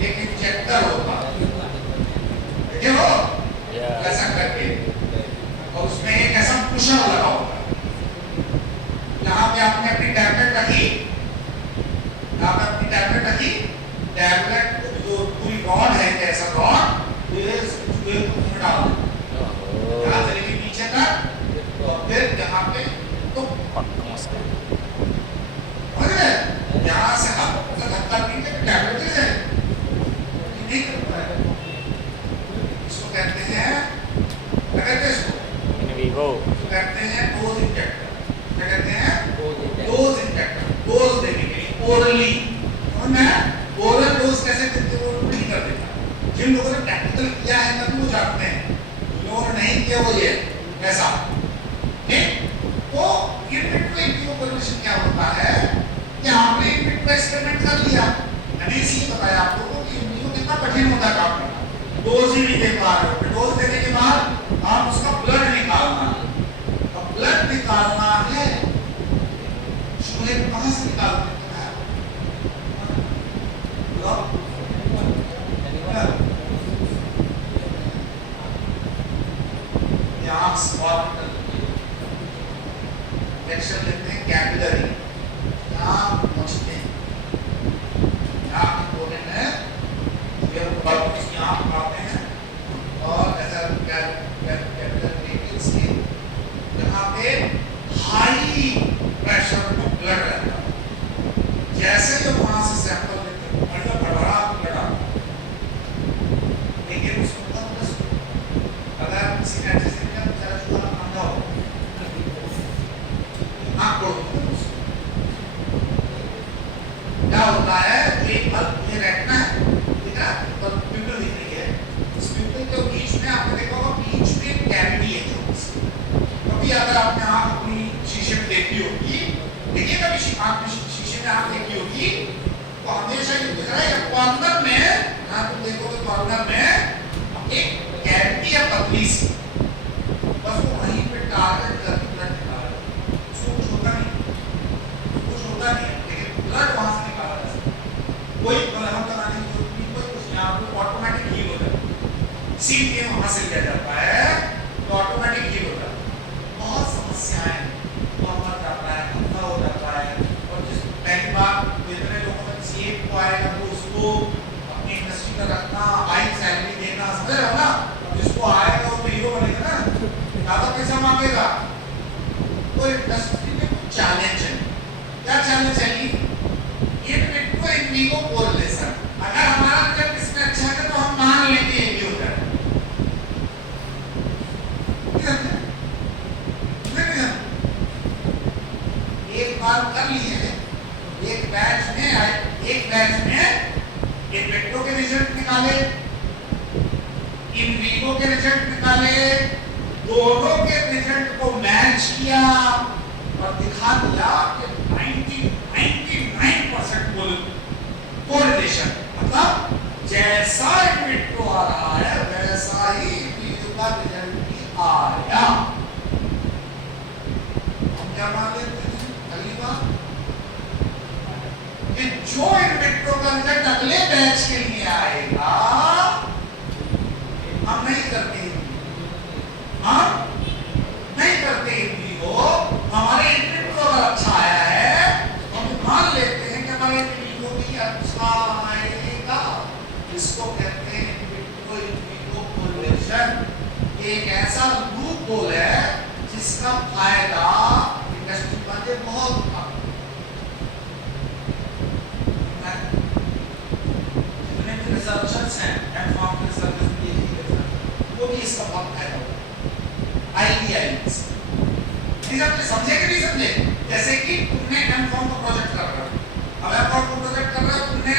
एक इंजेक्टर होता है, देखे हो? ऐसा करके, और उसमें एक ऐसा पुशर लगा होता है। यहाँ पे आपने अपनी टैबलेट रखी, यहाँ पे अपनी टैबलेट रखी, टैबलेट जो पूरी रॉड है, जैसा रॉड, ये चूहे को मुंह में डाल दो, यहाँ से लेके नीचे तक, और फिर यहाँ पे तो यहाँ से आप धक्का पीते टैबलेट ले जाए, नहीं करता है। इसको कहते हैं, क्या कहते हैं इसको? इन विवो कहते हैं डोज इंजेक्टर। क्या कहते हैं? Dose injector. डोज देने के लिए ओरली, समझना है? ओरल डोज कैसे देते हैं? वो नहीं कर देता। जिन लोगों ने प्रैक्टिकल किया है तभी वो जानते हैं, जिन लोगों ने नहीं किया वो ये ऐसा। ठीक? तो in vitro in vivo correlation क्या होता है? यहाँ पे इन विट्रो एक्सपेरिमेंट कर लिया, मैंने इसीलिए बताया आप लोगों को कि इन विवो कितना कठिन होता है काम करना। डोज ही नहीं दे पा रहे हो, डोज देने के बाद आप उसका ब्लड निकालना, अब ब्लड निकाल यहाँ ऑर्बिटल एक्शन लेते हैं कैपिलरी, यहाँ पहुँचते हैं, यहाँ इंपॉर्टेंट है, ये बल्ब यहाँ आते हैं और ऐसा कैपिलर वेसिकल्स के यहाँ पे हाई प्रेशर में ब्लड रहता है, जैसे ही वहाँ से सैंपल लेते हैं बढ़िया भरभरा ब्लड आता है, लेकिन उसको अगर किसी ने जैसे बेचारा चूहा अंधा हो आँख खोल क्या होता है, एक बल्ब ये रेटिना है, ठीक है, बल्ब पिंपल दिख रही है, इस पिंपल के बीच में आपने देखा होगा बीच में कैविटी है जो कभी अगर आपने आँख अपनी शीशे में देखी होगी, देखिए कभी आँख शीशे में आँख देखी होगी तो हमेशा ये दिख रहा है कॉर्नर में, यहाँ तुम देखोगे कॉर्नर में एक कैविटी है पतली सी, बस वो वहीं पे टारगेट करके ब्लड निकाल रहा है, उसको कुछ होता नहीं है, लेकिन ब्लड वहां से निकाला जा सकता है, कोई कलम कराने की जरूरत नहीं, कोई कुछ नहीं, आपको ऑटोमेटिक हील हो जाता है, इसीलिए वहां से लिया जाता है तो ऑटोमेटिक हील हो जाता है। बहुत समस्याएं तो मर जाता है, अंधा हो जाता है, और जिस पहली बार इतने लोगों में किसी एक को आएगा तो उसको अपनी इंडस्ट्री में रखना, हाई सैलरी देना, समझ रहे हो ना, जिसको आएगा वो तो हीरो बनेगा ना, ज्यादा पैसा मांगेगा, तो इंडस्ट्री में कुछ चैलेंज है, क्या चैलेंज है ये विट्रो इन विवो कोरिलेशन, अगर हमारा रिजल्ट इसमें अच्छा है तो हम मान लेंगे ये भी हो जाएगा, एक बार कर लिए हैं, एक बैच में इन विट्रो के रिजल्ट निकाले, इन विवो के रिजल्ट निकाले, दोनों के रिजल्ट को मैच किया और दिखा दिया कि 99% कोरिलेशन, मतलब जैसा इन विट्रो आ रहा है वैसा ही इन विवो का रिजल्ट भी आया। हम क्या मान लेते हैं अगली बार कि जो इन विट्रो का रिजल्ट अगले बैच के लिए आएगा हम नहीं करते, हम नहीं करते इन विवो, हमारे इन विट्रो अगर अच्छा आया है तो हम मान लेते हैं कि हमारे इन विवो भी अच्छा आएगा, इसको कहते हैं इन विवो कोरिलेशन। ये एक ऐसा लूप होल है जिसका फायदा इंडस्ट्री वाले बहुत रिसर्चर्स हैं एंड फार्म रिसर्चर्स भी वो भी इसका बहुत फायदा होगा, आईबीआई सबने समझे कि नहीं समझे, जैसे कि तुमने एमफॉर्म का प्रोजेक्ट कर रहे हो, अब एमफॉर्म का प्रोजेक्ट कर रहे हो, तुमने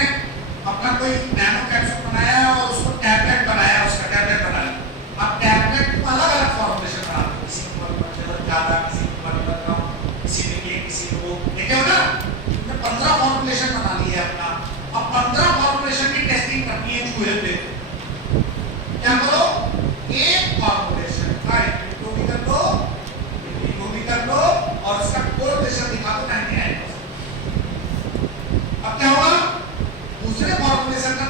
अपना कोई नैनो कैप्सूल बनाया और उसको टैबलेट बनाया, उसका टैबलेट बना लिया, अब टैबलेट को अलग-अलग फॉर्मुलेशन बना दो, किसी को मतलब ज्यादा, किसी को मतलब कम, किसी में ये, किसी को देखे हो ना, तुमने 15 फॉर्मुलेशन बना ली है अपना, अब 15 फॉर्मुलेशन की टेस्टिंग करनी है चूहे पे, क्या करो एक फॉर्मुलेशन का इनको भी कर दो, इनको भी कर दो और उसका कोरिलेशन दिखा दो 99%। अब क्या होगा, दूसरे फॉर्मुलेशन का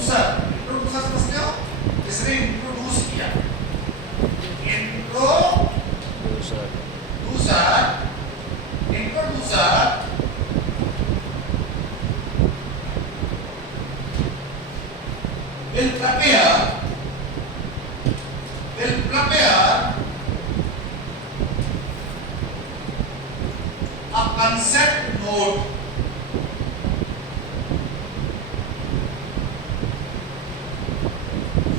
इंट्रोड्यूसर, इंट्रोड्यूसर समझते हो, जिसने इंट्रोड्यूस किया, introducer, introducer will prepare a concept note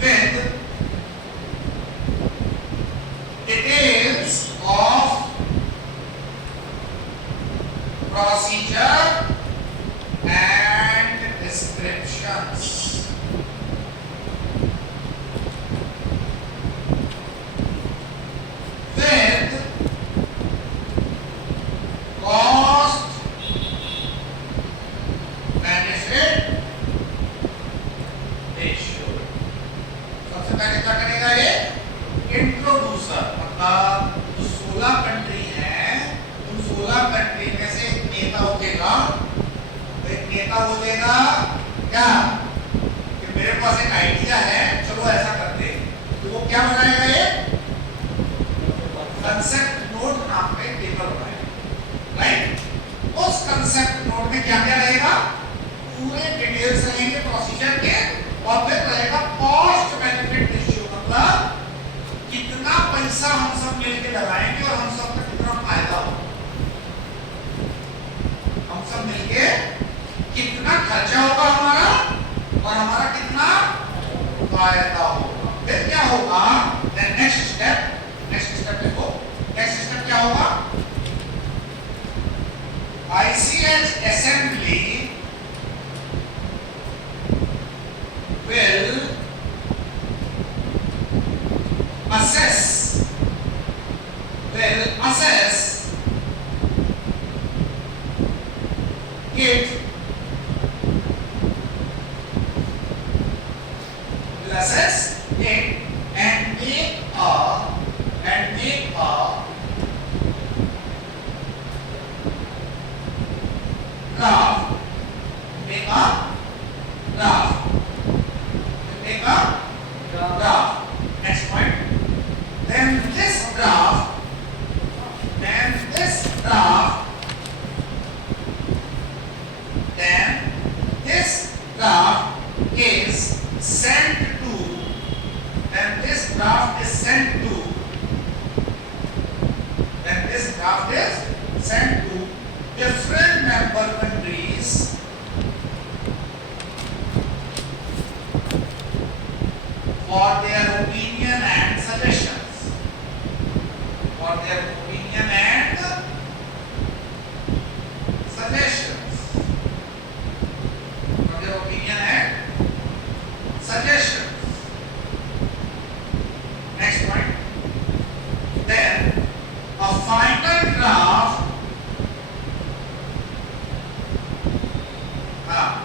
with details of procedure and descriptions. With cost, benefit ratio. सबसे पहले क्या करेगा ये? इंट्रोड्यूसर, मतलब जो 16 कंट्री हैं, उन 16 कंट्री में से एक नेता उठेगा, तो एक नेता बोलेगा क्या कि मेरे पास एक आइडिया है, चलो ऐसा करते हैं। तो वो क्या बनाएगा? ये कंसेप्ट नोट नाम का एक पेपर बनाएगा, राइट? उस कंसेप्ट नोट में क्या क्या रहेगा? पूरे डिटेल्स रहेंगे प्रोसीजर के, और फिर रहेगा कॉस्ट बेनिफिट रेशियो, मतलब कितना पैसा हम सब मिलके लगाएंगे और हम सब का कितना फायदा होगा, हम सब मिलके कितना खर्चा होगा हमारा और हमारा कितना फायदा होगा। फिर क्या होगा? नेक्स्ट स्टेप देखो, नेक्स्ट स्टेप क्या होगा? ICH assembly will assess it, and make a draft, next point. Then this draft is sent to different member countries for their opinion and suggestions. Next point. Then a final draft.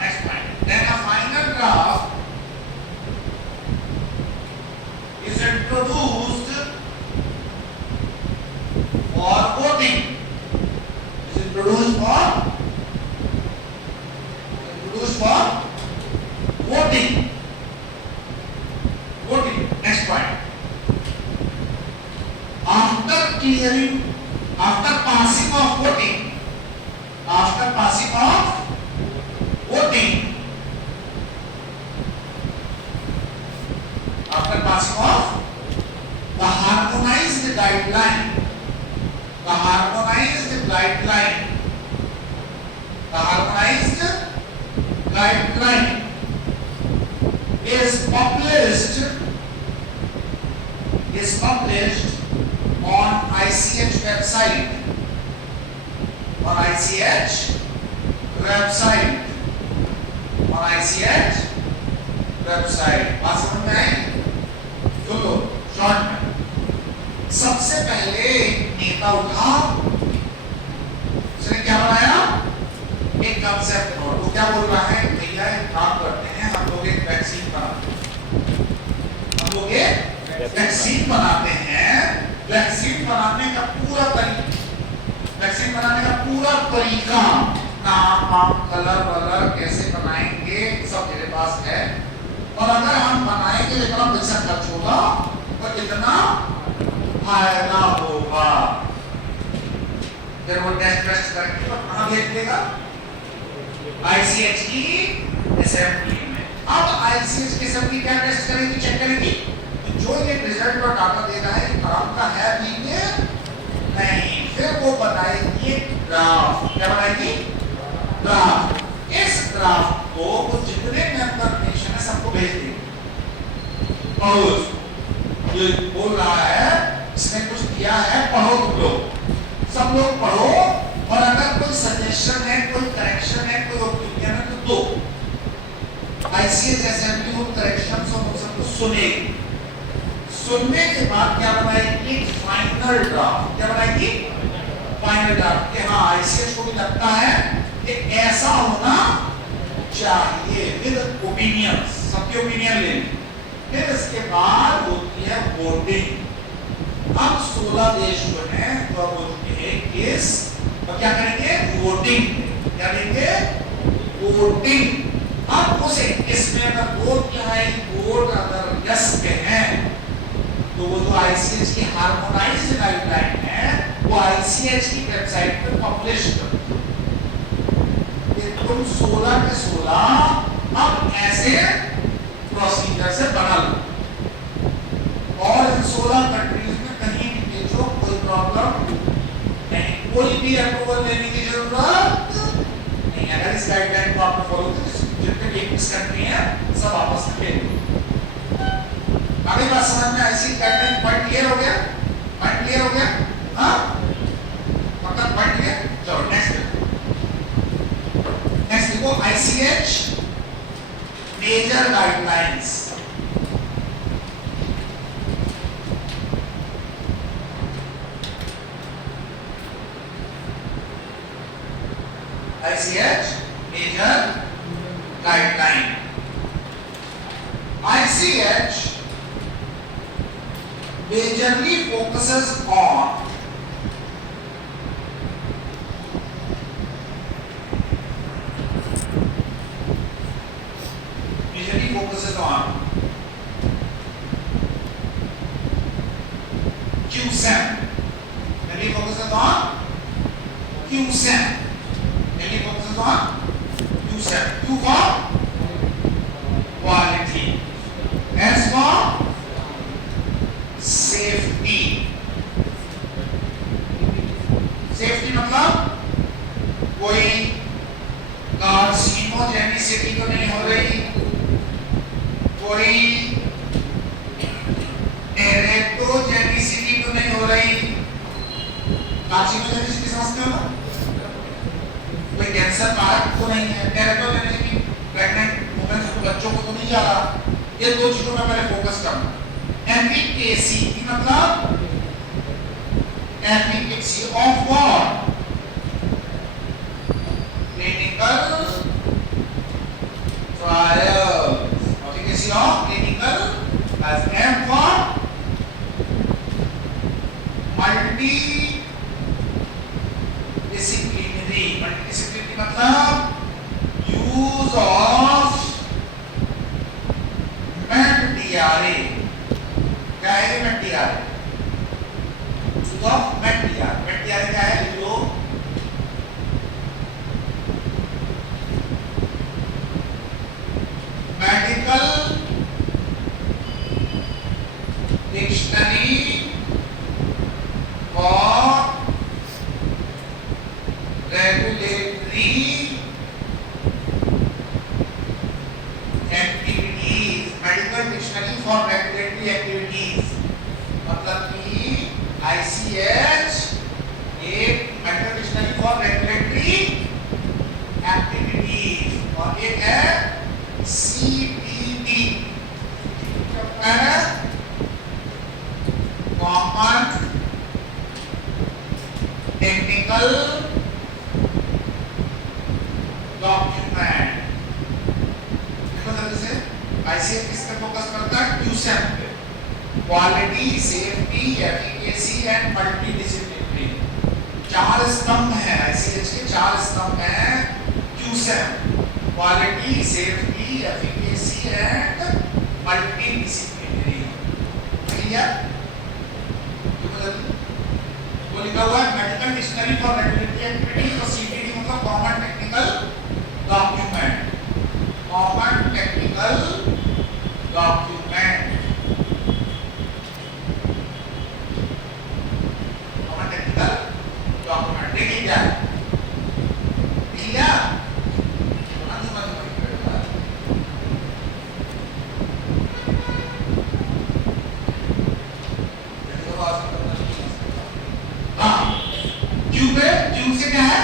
Next point. Then a final draft is introduced for voting. Next point. After passing of voting, the harmonized guideline is published on ICH website. बात समझ में आई? चलो short में। सबसे पहले नेता उठा, उसने क्या बनाया? एक कंसेप्ट नोट। वो क्या बोल रहा है? भैया एक काम करते हैं, हम लोग एक वैक्सीन बनाते हैं। वैक्सीन बनाने का पूरा तरीका, नाम, कलर कैसे बनाएंगे, सब मेरे पास है। और अगर हम बनाएंगे इतना पैसा खर्च होगा तो इतना फायदा होगा। फिर वो टेस्ट करके और कहाँ भेज देगा? ICH की असेंबली में। अब ICH की असेंबली क्या टेस्ट करेगी, चेक करेगी तो जो ये रिजल्ट और डाटा दे रहा है काम का है लीनियर नहीं, फिर वो बनाएगी ग्राफ। क्या बनाएगी? ग्राफ। इस ग्राफ को वो जितने मेंबर नेशन है सबको भेज देंगे। पढ़ो, ये बोल रहा है, इसने कुछ दिया है, पढ़ो तुम लोग, सब लोग पढ़ो, और अगर कोई सजेशन है, कोई करेक्शन है, कोई ओपिनियन है तो दो। ICH असेंबली और करेक्शन सबको सुनेगी। सुनने के बाद क्या बनाएगी? Final draft. क्या बनाएगी? Final draft. कि हाँ ICH को भी लगता है कि ऐसा होना चाहिए विद ओपिनियन, सबके ओपिनियन लेंगे। फिर इसके बाद होती है वोटिंग। अब 16 देश जो हैं वो बोलते हैं केस और क्या करेंगे? वोटिंग। क्या करेंगे? वोटिंग। अब उसे इसमें अगर वोट क्या है, वोट अगर यस के हैं तो वो जो ICH की हार्मोनाइज्ड गाइडलाइन है वो ICH की वेबसाइट पे पब्लिश कर तुम 16 के 16 अब ऐसे प्रोसीजर से बना लो और इन 16 कंट्रीज में कहीं भी भेजो, कोई प्रॉब्लम नहीं, कोई भी अप्रूवल लेने की जरूरत नहीं। अगर इस गाइडलाइन को आपने फॉलो किया जितने भी 21 कंट्री हैं सब आपस में खेल। आगे बात समझ में ऐसी गाइडलाइन पॉइंट क्लियर हो गया? पॉइंट क्लियर हो गया? हाँ मतलब पॉइंट क्लियर। चलो नेक्स्ट देखो ICH major guidelines. ICH major guideline. ICH majorly focuses on QSEM. Mainly focuses on QSEM. Mainly focuses on QSEM. Q for quality. S for safety. Safety मतलब कोई कार्सिनोजेनिसिटी तो नहीं हो रही, कोई टेरेटोजेनिसिटी तो नहीं हो रही। कार्सिनोजेनिसिटी समझते हो ना? कोई कैंसर कारक तो नहीं है। टेरेटोजेनिसिटी प्रेग्नेंट वुमेन को, बच्चों को तो नहीं जा रहा। ये दो चीजों में पहले फोकस करना। एफिकेसी मतलब efficacy of what? Clinical trials. Efficacy of clinical as M for multidisciplinary. Multidisciplinary मतलब use of MET-DRA. क्या है MET-DRA? of MET-DRA. MET-DRA क्या है? जो medical dictionary for regulatory activities. Medical dictionary for regulatory activities मतलब कि ICH एक medical dictionary for regulatory activities और एक है CPD common technical document. ICH किस पे फोकस करता है? QSEM पे। Quality, safety, efficacy and multidisciplinary. चार स्तंभ हैं ICH के, चार स्तंभ हैं QSEM। Quality, safety, efficacy and multi disciplinary. Clear? वो लिखा हुआ है medical dictionary for regulatory activity, तो सीटीडी मतलब common technical document, common technical document, common technical document. देखिए क्या क्लियर? क्यू से क्या है?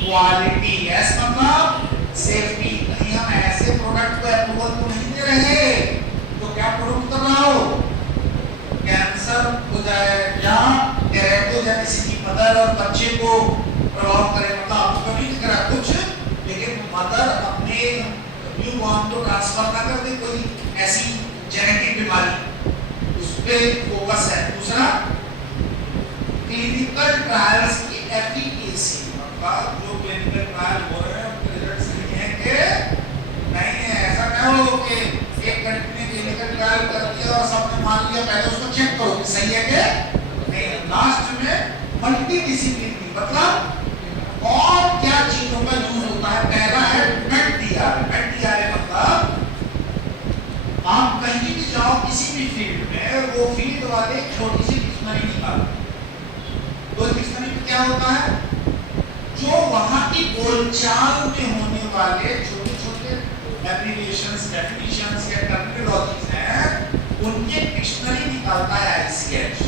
क्वालिटी। एस मतलब सेफ्टी। कहीं हम ऐसे प्रोडक्ट को अप्रूवल को नहीं दे रहे तो क्या प्रूव कर रहा हो? कैंसर हो जाए या टेरेटोजेनिसिटी, मदर और बच्चे को प्रभाव करे। मतलब आपको कभी नहीं करा कुछ, लेकिन मदर अपने न्यूबॉर्न को ट्रांसफर ना कर दे कोई ऐसी जेनेटिक बीमारी, उस पे फोकस है। दूसरा क्लिनिकल ट्रायल्स की एफिकेसी, मतलब जो क्लिनिकल ट्रायल हो रहे हैं उनके रिजल्ट सही है कि नहीं है। ऐसा ना हो कि एक कंट्री ने क्लिनिकल ट्रायल कर दिया और सबने मान लिया, पहले उसको चेक करो कि सही है कि नहीं। लास्ट में मल्टी डिसिप्लिनरी मतलब और क्या चीजों का यूज होता है। पहला है मेट-डीआरए। मेट-डीआरए मतलब आप कहीं भी जाओ किसी भी फील्ड में, वो फील्ड वाले छोटी सी डिक्शनरी निकालो। तो डिक्शनरी में क्या होता है? जो वहां की बोलचाल में होने वाले छोटे छोटे एब्रिविएशंस, डेफिनेशंस या टर्मिनोलॉजीज हैं, उनके डिक्शनरी निकालता है आईसीएच।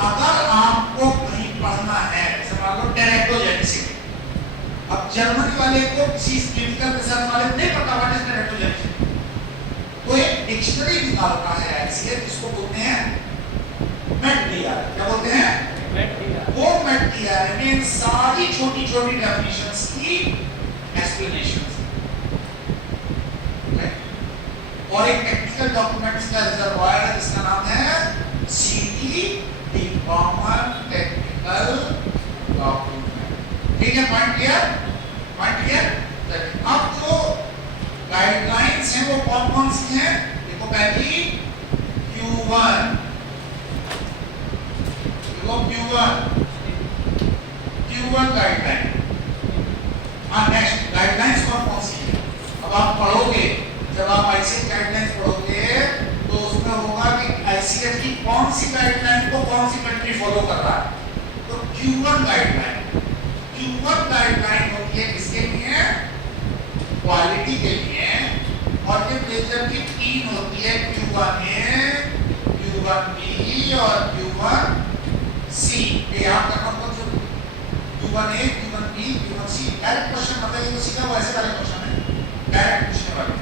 अगर आपको कहीं पढ़ना है, जैसे मान लो टेरेटोजेनिसिटी, अब जर्मनी वाले को किसी क्लिनिकल रिसर्च वाले को नहीं पता व्हाट इज टेरेटोजेनिसिटी, तो एक डिक्शनरी निकालता है आईसीएच, जिसको बोलते हैं मेट-डीआरए। क्या बोलते हैं? वो मेट-डीआरए में सारी छोटी छोटी डेफिनेशंस की एक्सप्लेनेशंस, और एक टेक्निकल डॉक्यूमेंट्स का रिजर्वायर है जिसका नाम है सीटीडी, कॉमन टेक्निकल डॉक्यूमेंट। ठीक है? Point clear? Point clear? अब जो गाइडलाइंस हैं वो कौन कौन सी हैं? देखो पहली Q1, Q1 गाइडलाइन। हाँ, नेक्स्ट गाइडलाइंस कौन सी है? अब आप पढ़ोगे, जब आप आईसीएच गाइडलाइंस पढ़ोगे तो उसमें होगा कि आईसीएच की कौन सी गाइडलाइन को कौन सी कंट्री फॉलो कर रहा है। तो Q1 गाइडलाइन, Q1 गाइडलाइन होती है किसके लिए? क्वालिटी के लिए। और ये मेजर की 3 होती है, Q1A, Q1B और Q1C। ये याद करना होगा। जो Q1A, Q1B, Q1C direct question मतलब ये तो सीधा वैसे वाले क्वेश्चन है, डायरेक्ट पूछने वाले।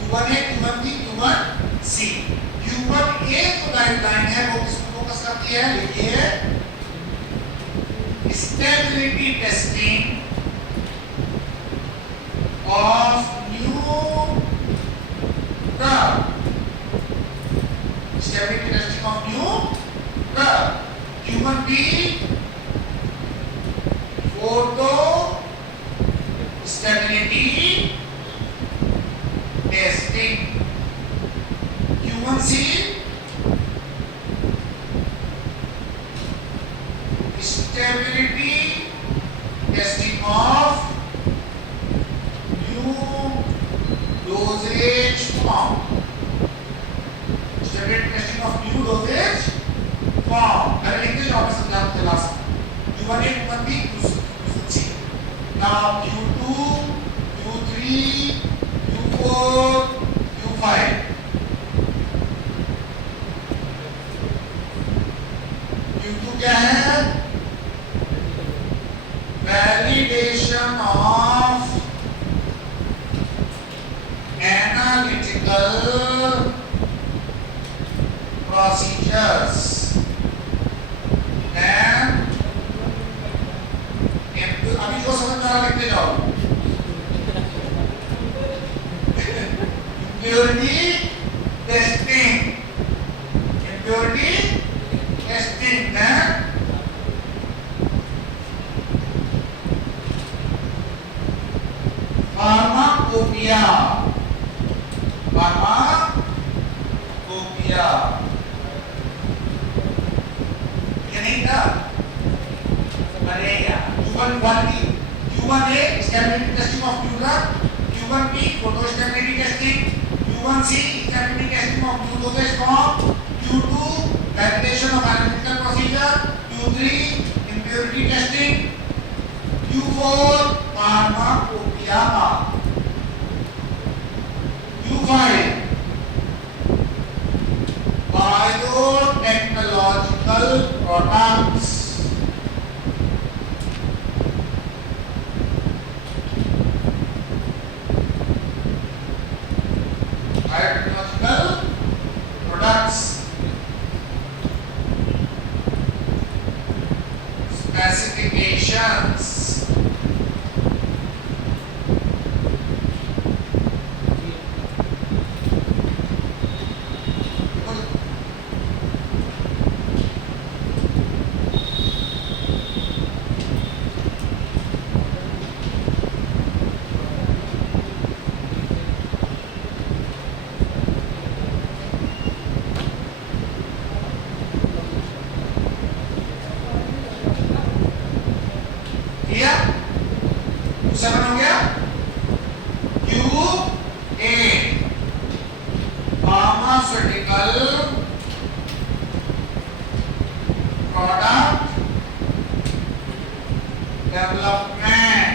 Q1A, Q1B, Q1C। Q1A जो गाइडलाइन है वो किस पर फोकस करती है? देखिए, stability testing of new drug, stability testing of new drug. Q1B photo stability testing. Q1C stability testing of new doses form, stability testing of new doses form. पहले लिखते जाओ, मैं समझाता चला। Q1A, Q1B, Q1C। Now Q2, Q3, Q4, Q5। Q2 क्या है? Validation of analytical procedures and अभी जो समझ में आ रहा लिखते जाओ। Impurity testing, impurity testing then pharmacopoeia, pharmacopoeia ये नहीं था अरे यार Q1 quality Q1A stability testing of new drug Q1B photostability testing Q1C stability testing of new dosage form Q2 validation of analytical procedure Q3 impurity testing Q4 pharmacopoeia Q5 biotechnological products biotechnological products specifications किया दूसरा हो गया Q8 pharmaceutical product development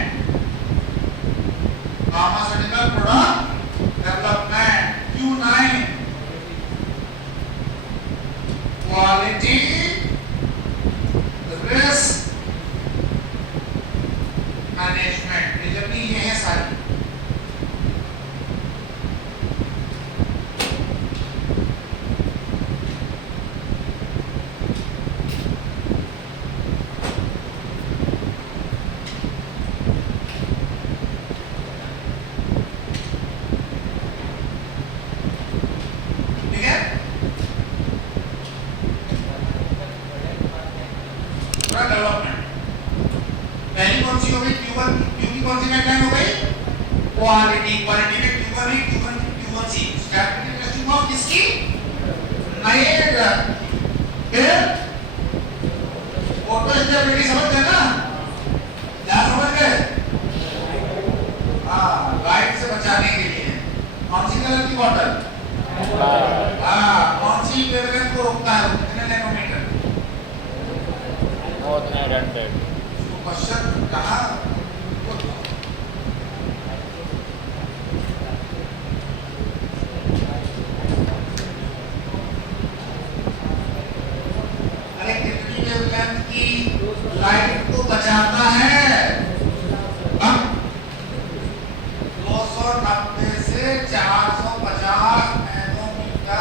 pharmaceutical product development Q9 quality risk management ये जब भी ये है सारी ठीक है पूरा डेवलपमेंट पहली कौन सी हो गई Q1 Q की कौन सी गाइडलाइन हो गई क्वालिटी क्वालिटी में Q1 है Q1C स्टैटिस्टिकल टेस्टिंग ऑफ किसकी नए ड्रग फिर फोटो स्टेबिलिटी समझ गए ना क्या समझ गए हाँ लाइट से बचाने के लिए कौन सी कलर की बॉटल हाँ कौन सी वेवलेंथ को रोकता है कितने नैनोमीटर more than 100 क्वेश्चन कहाँ अरे कितनी वेवलेंथ की लाइट को बचाता है 290 से 450 नैनोमीटर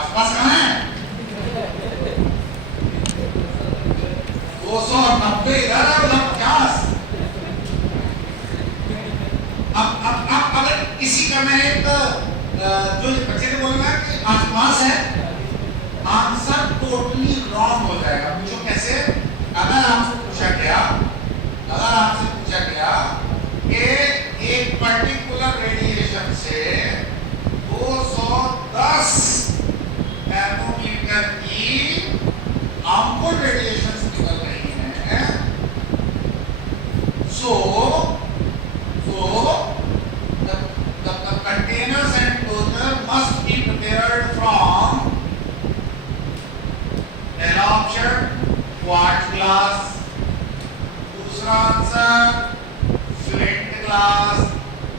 आसपास कहाँ है 290 इधर है उधर 50 अब अगर किसी का मैं एक जो बच्चे ने बोला कि आसपास है आंसर टोटली रॉन्ग हो जाएगा पूछो कैसे अगर आपसे पूछा गया कि एक पर्टिकुलर रेडिएशन से 210 नैनोमीटर की हार्मफुल रेडिएशन निकल रही है so the containers and closure must be prepared from पहला ऑप्शन क्वार्ट्ज ग्लास दूसरा आंसर फ्लिंट ग्लास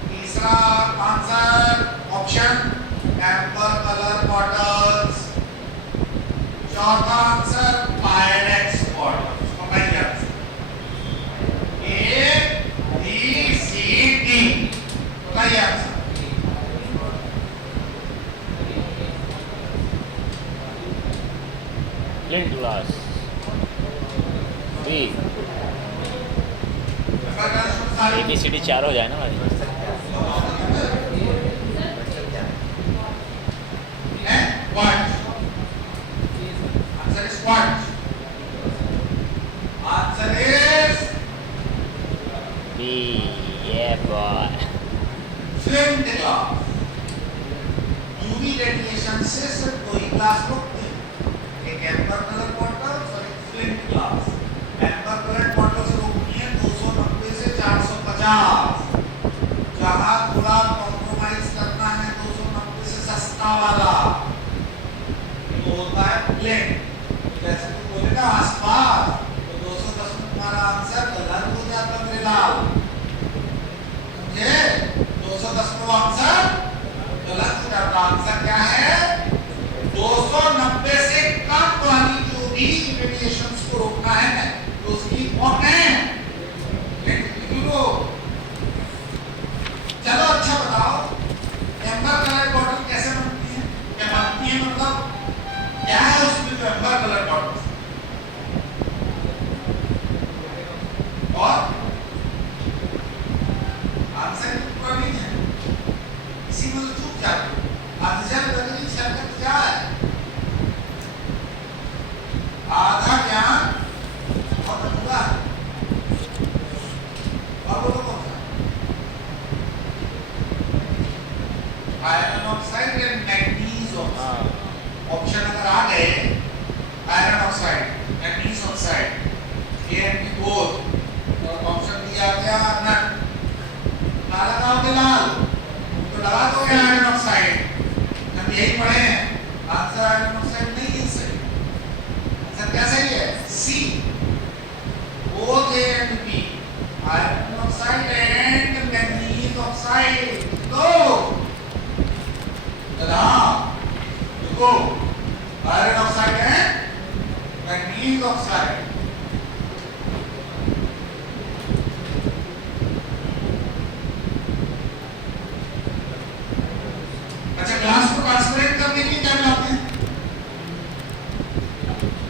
तीसरा answer option amber colour bottles चौथा आंसर पायरेक्स बॉटल्स बताइए answer A B C D बताइए answer flint glass B ABCD 4 हो जाए ना भाई what answer is what answer is B yeah boy flint glass. UV radiation से सिर्फ दो ही ग्लास रोकते हैं, एक एम्बर कलर बॉटल और एक flint glass. Amber colour bottle से रोकती है 290 से 450। जहां थोड़ा कॉम्प्रोमाइज करना है 290 से सस्ता वाला तो होता है फ्लिंट। जैसे तुम बोले ना आसपास, तो 210 में तुम्हारा आंसर गलत हो जाता मेरे लाल, समझे? 210 में आंसर गलत हो जाता। आंसर क्या है? 290 से कम वाली जो भी रेडिएशंस को रोकना है तो उसकी कौन है? चलो अच्छा बताओ, एम्बर कलर बॉटल कैसे बनती है? क्या बनती है मतलब क्या है उसमें जो एम्बर कलर बॉटल? और आंसर पूरा नहीं है, इसी में तो चूक जाते। अधजल बदली शरकत क्या है? आधा ज्ञान और अधूरा। और बोलो कौन सा? आयरन ऑक्साइड या मैग्नीज ऑक्साइड? ऑप्शन अगर आ गए iron oxide, manganese oxide, ANP both, और ऑप्शन दिया गया नट, ना लगाओगे लाल तो लगा दोगे आयरन ऑक्साइड। हम यही पढ़े हैं, आंसर आयरन ऑक्साइड नहीं है सही। आंसर क्या सही है? C, both A and B, iron oxide and manganese oxide. तो देखो आयरन ऑक्साइड है, मैग्नीज ऑक्साइड। अच्छा, ग्लास को ट्रांसपेरेंट करने के लिए क्या मिलाते हैं?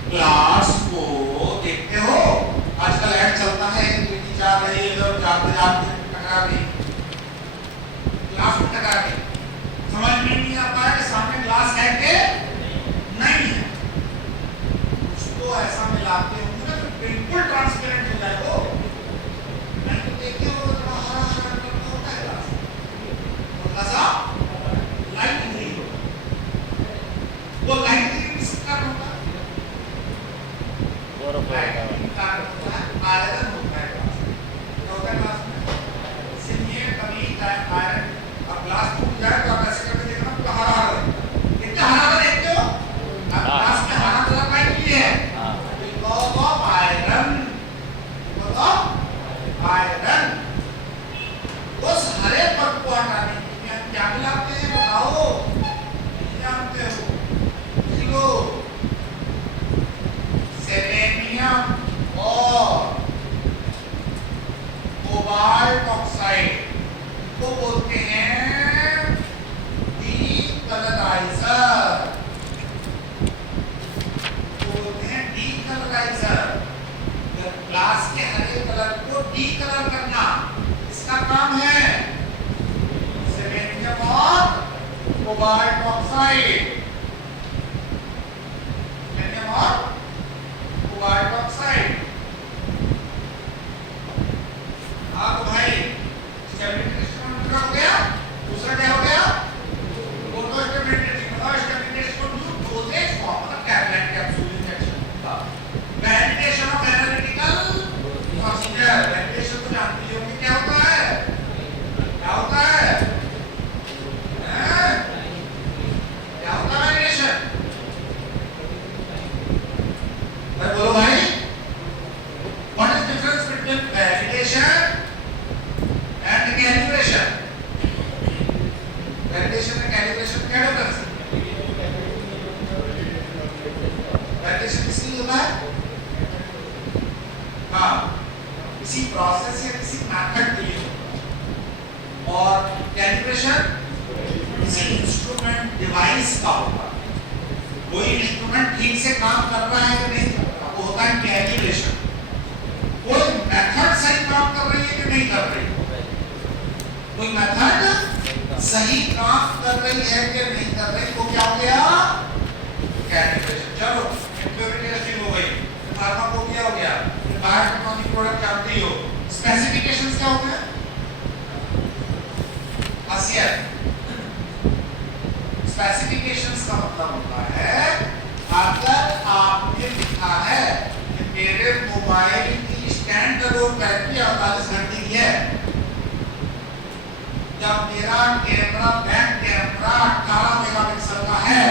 ग्लास को देखते हो आजकल ऐड चलता है, बेटी जा रही है इधर, जाते जाते टकरा गई, ग्लास में टकरा गई, समझ में नहीं आता है कि सामने ग्लास है कि नहीं है। उसको ऐसा मिलाते होंगे ना तो बिल्कुल ट्रांसपेरेंट हो जाए वो। नहीं तो देखिए वो थोड़ा हरा हरा कलर का होता है ग्लास, थोड़ा सा लाइट ग्रीन होता है। वो लाइट ग्रीन किसका होता है? लाइट का होता है, आयरन होता है ग्लास में। क्या होता है ग्लास में? इसलिए कभी आयरन, अब ग्लास टूट जाए तो आप ऐसे करके देखना पूरा हरा हरा इतना हरा देखते हो। अब ग्लास में हरा कलर का ही है because of iron, because of iron. उस हरे पद को हटाने के लिए हम क्या मिलाते हैं बताओ? नहीं जानते हो? किलो सेलेनियम और कोबाल्ट ऑक्साइड को बोलते हैं डीकलराइजर, बोलते हैं डीकलराइजर। ग्लास के हरे कलर को डीकलर करना इसका काम है, सेलेनियम और कोबाल्ट ऑक्साइड, सेलेनियम और कोबाल्ट ऑक्साइड। हाँ तो भाई स्टेबिलिटी इंस्ट्रूमेंट हो गया, दूसरा क्या हो गया? Photo stability. बताओ स्टेबिलिटी इंस्ट्रूमेंट डोजेज फॉर्म, मतलब टैबलेट कैप्सूल इंजेक्शन का validation of analytical procedure. Validation तो जानते हो कि क्या होता है? क्या होता है? क्या होता है वैलिडेशन? भाई बोलो भाई, what is difference between validation and calibration? Validation and calibration क्या डिफरेंस है? Validation किसलिए होता है? हाँ, किसी प्रोसेस या किसी मेथड के लिए होता है, और कैलिब्रेशन किसी इंस्ट्रूमेंट डिवाइस का होता है। कोई इंस्ट्रूमेंट ठीक से काम कर रहा है कि नहीं कर रहा, वो होता है कैलिब्रेशन। कोई मेथड सही काम कर रही है कि नहीं कर रही, कोई मेथड सही काम कर रही है कि नहीं कर रही, वो क्या हो गया? कैलिब्रेशन। चलो इम्प्योरिटी टेस्टिंग हो गई, फार्माकोपिया हो गया, बायोटेक्नोलॉजी प्रोडक्ट जानते ही हो। स्पेसिफिकेशंस क्या होते हैं? स्पेसिफिकेशन, स्पेसिफिकेशंस का मतलब होता है अगर आपने लिखा है कि मेरे मोबाइल की स्टैंड अलोन बैटरी 48 घंटे की है, जब मेरा कैमरा बैक कैमरा 18 मेगापिक्सल का है,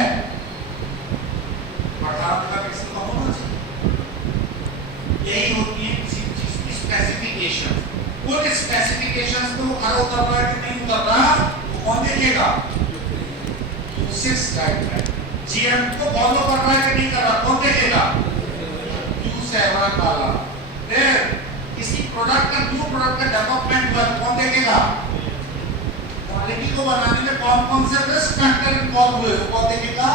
18 मेगापिक्सल का होना चाहिए। यही होती है किसी चीज की स्पेसिफिकेशन। उन स्पेसिफिकेशंस को खरा उतर रहा है कि नहीं उतर रहा, वो कौन देखेगा? Q6 guideline. GM को फॉलो कर रहा है कि नहीं कर रहा, कौन देखेगा? Q7 वाला। फिर किसी प्रोडक्ट का न्यू प्रोडक्ट का डेवलपमेंट हुआ तो कौन देखेगा? क्वालिटी को बनाने में कौन कौन से रिस्क फैक्टर इन्वॉल्व हुए वो कौन देखेगा?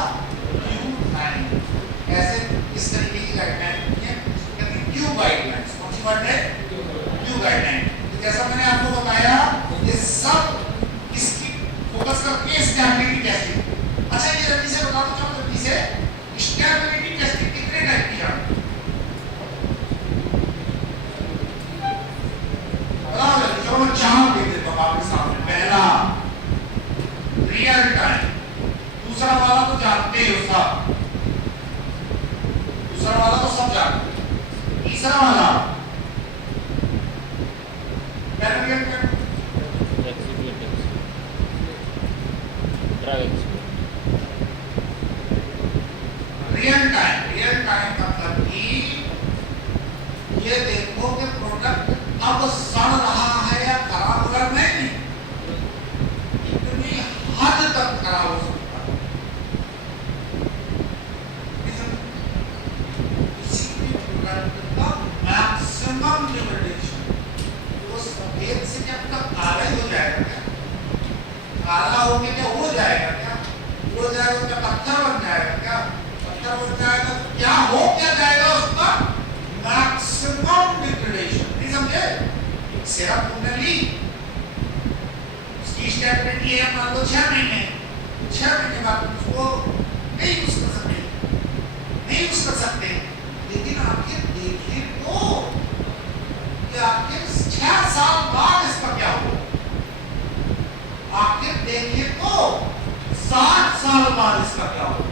Q9। ऐसे इस तरीके की गाइडलाइन होती है, इसको कहते हैं Q गाइडलाइंस। कौन सी वर्ड है? Q guideline. तो जैसा मैंने आपको बताया, ये सब इसकी फोकस करती है स्टेबिलिटी टेस्टिंग। अच्छा, ये जल्दी से बता दो, चलो जल्दी से, स्टेबिलिटी टेस्टिंग कितने टाइप की है? बताओ जल्दी, चलो मैं चार दे देता हूँ आपके सामने। पहला रियल टाइम, दूसरा वाला तो जानते हो सब, दूसरा वाला तो सब जानते हो, तीसरा वाला रियल टाइम। रियल टाइम मतलब कि ये देखो कि प्रोडक्ट अब सड़ रहा है या खराब हो रहा नहीं, इतनी हद तक खराब हो सकता है। किसी भी प्रोडक्ट का मैक्सिमम लिमिटेशन, वो सफेद से जब तक काला ही हो जाएगा क्या? काला होके क्या हो जाएगा क्या? हो जाएगा क्या? पत्थर बन जाएगा क्या? पत्थर बन जाएगा तो क्या हो क्या जाएगा? उसका मैक्सिमम लिमिटेशन। नहीं समझे? एक सिरप तुमने ली, उसकी स्टेबिलिटी है मान लो 6 महीने, 6 महीने बाद उसको नहीं यूज कर सकते, नहीं यूज कर सकते, लेकिन आखिर देखिए तो कि आखिर 6 साल बाद इसका क्या होगा? आखिर देखिए तो 60 साल बाद इसका क्या होगा?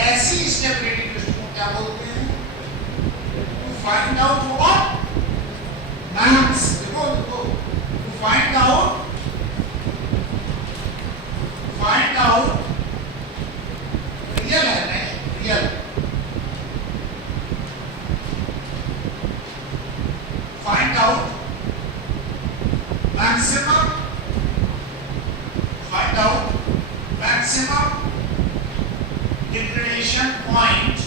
ऐसी स्टेबिलिटी टेस्ट को क्या बोलते हैं? To find out what max, देखो देखो, टू फाइंड आउट रियल है नहीं, real find out maximum, find out maximum degradation point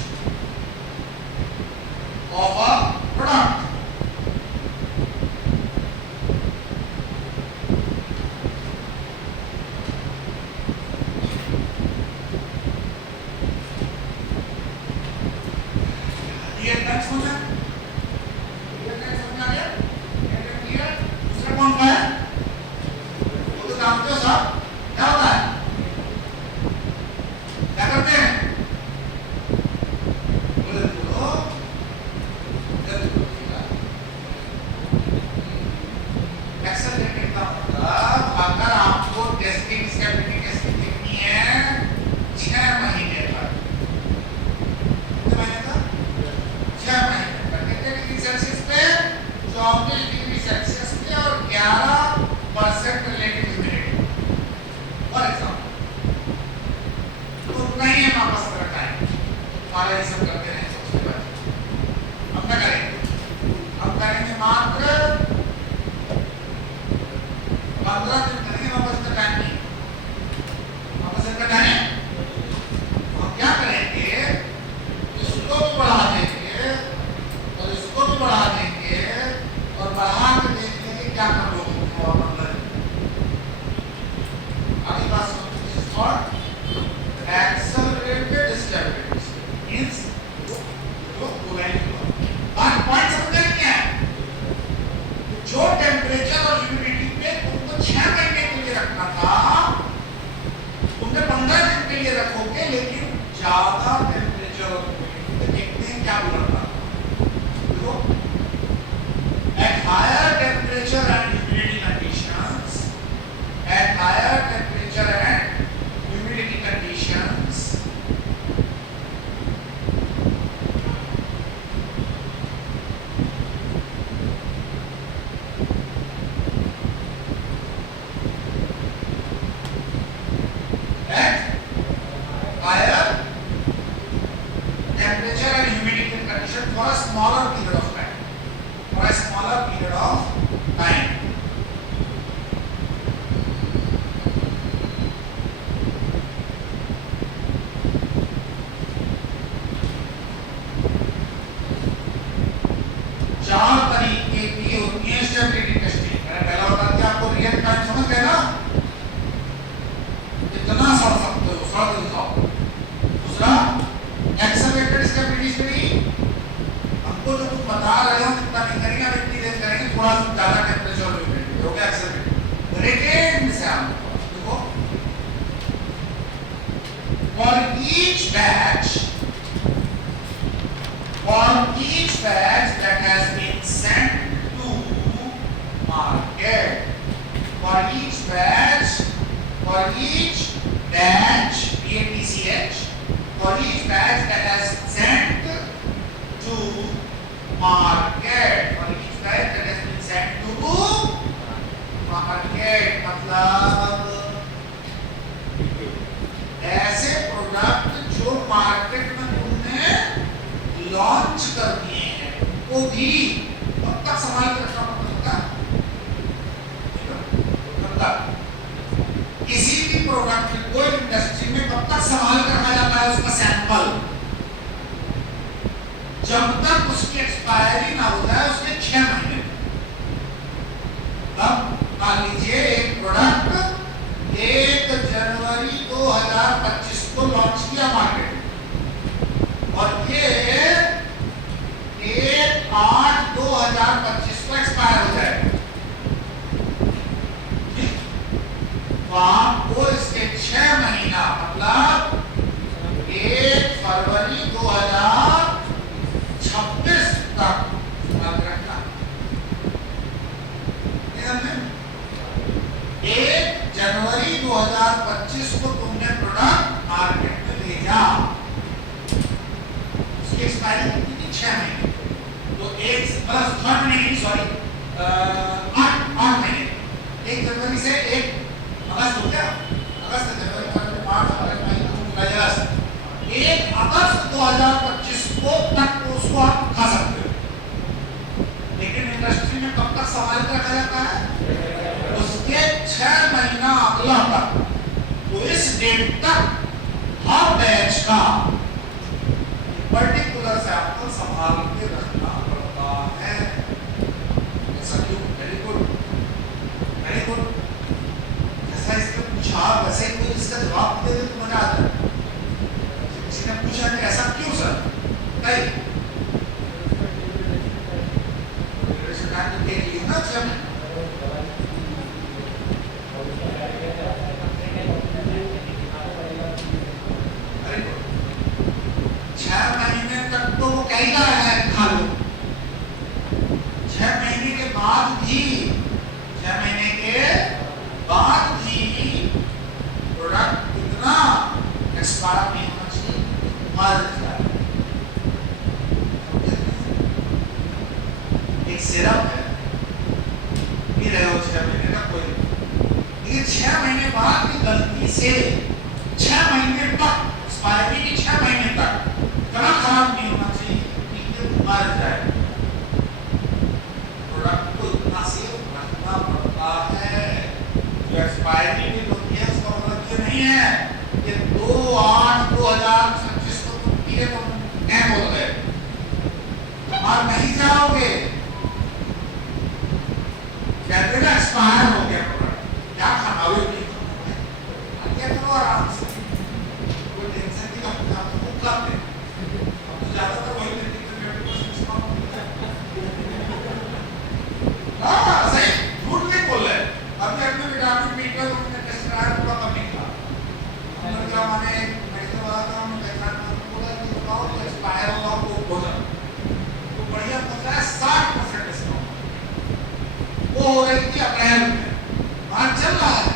of a product. ये नेक्स्ट हो जाए, ये नेक्स्ट हो जाए, ये क्लियर। दूसरा कौन सा है? वो तो जानते हो साहब, क्या होता है? क्या करते हैं? बोलो बोलो, एक्सेलरेटेड का मतलब अगर आपको टेस्टिंग स्टेबिलिटी टेस्टिंग देखनी है 6 महीने तक, कितने महीने तक? 6 महीने तक। कितने डिग्री सेल्सियस पे? 24 डिग्री सेल्सियस पे और 11% रिलेटिव ह्यूमिडिटी। फॉर एग्जाम्पल तो नहीं है वापस का टाइम, हमारा ये सब करते हैं सबसे पहले। अब क्या करेंगे? अब करेंगे मात्र 15 दिन करेंगे, वापस का टाइम नहीं, वापस का टाइम। हम क्या करेंगे? इसको भी बढ़ा देंगे और इसको भी बढ़ा देंगे और बढ़ा रिटेन से हम देखो for each batch that has been sent to market, for each batch BATCH, for each batch that has sent to market, for each batch that has been sent to market, मतलब ऐसे product जो market में तुमने launch कर दिए हैं वो भी कब तक संभाल के रखना पड़ता है? मतलब किसी भी प्रोडक्ट को इंडस्ट्री में कब तक संभाल कर रखा जाता है उसका सैंपल? जब तक उसकी एक्सपायरी ना हो जाए उसके 6 महीने। अब मान लीजिए एक प्रोडक्ट 1 जनवरी 2025 को लॉन्च किया मार्केट और ये 1/8/2025 को एक्सपायर हो जाए, तो आपको इसके 6 महीना मतलब 1 फरवरी 2026 तक रखना। 1 जनवरी 2025 को तुमने प्रोडक्ट मार्केट में भेजा, उसकी एक्सपायरी कितनी थी? 6 महीने। तो 8 महीने 8 महीने, 1 जनवरी से 1 अगस्त हो गया, अगस्त जनवरी फरवरी मार्च अप्रैल मई जून जुलाई अगस्त, 1 अगस्त 2025 को तक उसको आप खा सकते हो। लेकिन इंडस्ट्री में कब तक संभाल कर रखा जाता है? उसके 6 महीना अगला तक। तो इस डेट तक हर बैच का पर्टिकुलर सैंपल संभाल के रखना पड़ता है। ऐसा क्यों? Very good, very good. जैसा इसने पूछा वैसे कोई इसका जवाब दे दे तो मजा आ जाए। किसी ने पूछा कि ऐसा क्यों सर? बताइए। ना 6 महीने तक तो वो कहेगा है खा लो। 6 महीने के बाद भी प्रोडक्ट इतना एक्सपायर नहीं होना चाहिए, मर जाए। एक सिरप है, पी रहे हो 6 महीने तक कोई, लेकिन 6 महीने बाद भी गलती से 6 महीने तक एक्सपायरी की 6 महीने तक इतना खराब नहीं होना चाहिए कि मर जाए। प्रोडक्ट को इतना सेफ रखना पड़ता है। जो एक्सपायरी भी होती है उसका मतलब ये नहीं है कि 2/8/2025 को तुम पी के तुम क्या बोल गए, मर नहीं जाओगे। कहते ना एक्सपायर हो गया प्रोडक्ट, क्या खाना हो नहीं क्या करो आराम से, कोई टेंशन नहीं करना, भूख लगते ज्यादातर वही लेती है। हाँ सही, झूठ नहीं बोल रहे। अभी अपने विटामिन B12 हमने टेस्ट कराया, पूरा कम निकला। हमने क्या माने मेडिकल वाला था, हमने देखा बोला कि बताओ तो एक्सपायर होगा वो भोजन तो बढ़िया पहुंचा है 60% डिस्काउंट। वो हो रही थी अप्रैल में, बात चल रहा है 1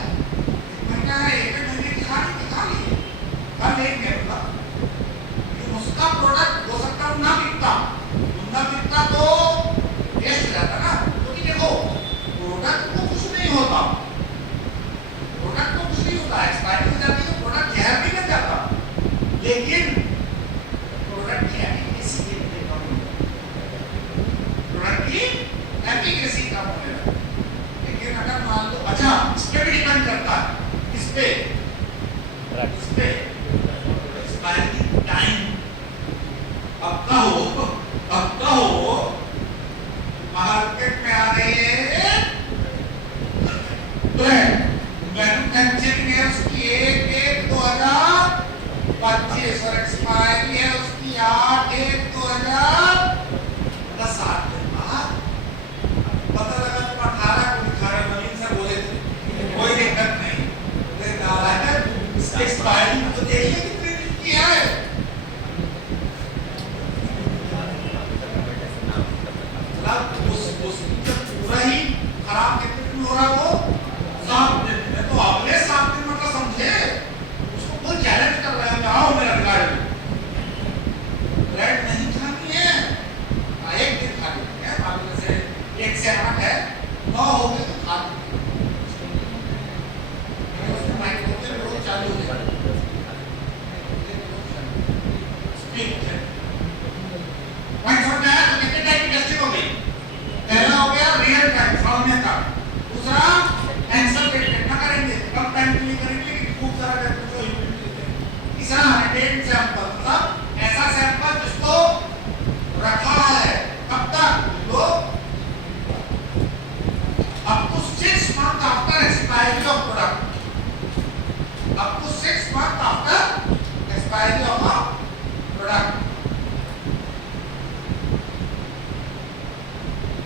महीना है, 1 महीने की खा ली कल एक मतलब उसका प्रोडक्ट हो सकता है ना बिकता तो टेस्ट हो जाता ना। क्योंकि देखो प्रोडक्ट को कुछ नहीं होता, एक्सपायरी हो जाती है, प्रोडक्ट जहर भी नहीं जाता, लेकिन प्रोडक्ट की एफिकेसी कम होने लगती है। लेकिन अगर मान लो अच्छा इस पे भी डिपेंड करता है, इस पे एक्सपायरी टाइम अब कहो मार्केट में आ रही है मैन्युफैक्चरिंग है उसकी 1/1/2025 और एक्सपायरी है उसकी 8/1/2010 दिन बाद। पता लगा तुम 18 को दिखा रहे हो, नवीन सर रिटेन सैंपल मतलब ऐसा सैंपल जिसको रखा है कब तक तो up to 6 months after expiry of product, up to 6 months after expiry of a product.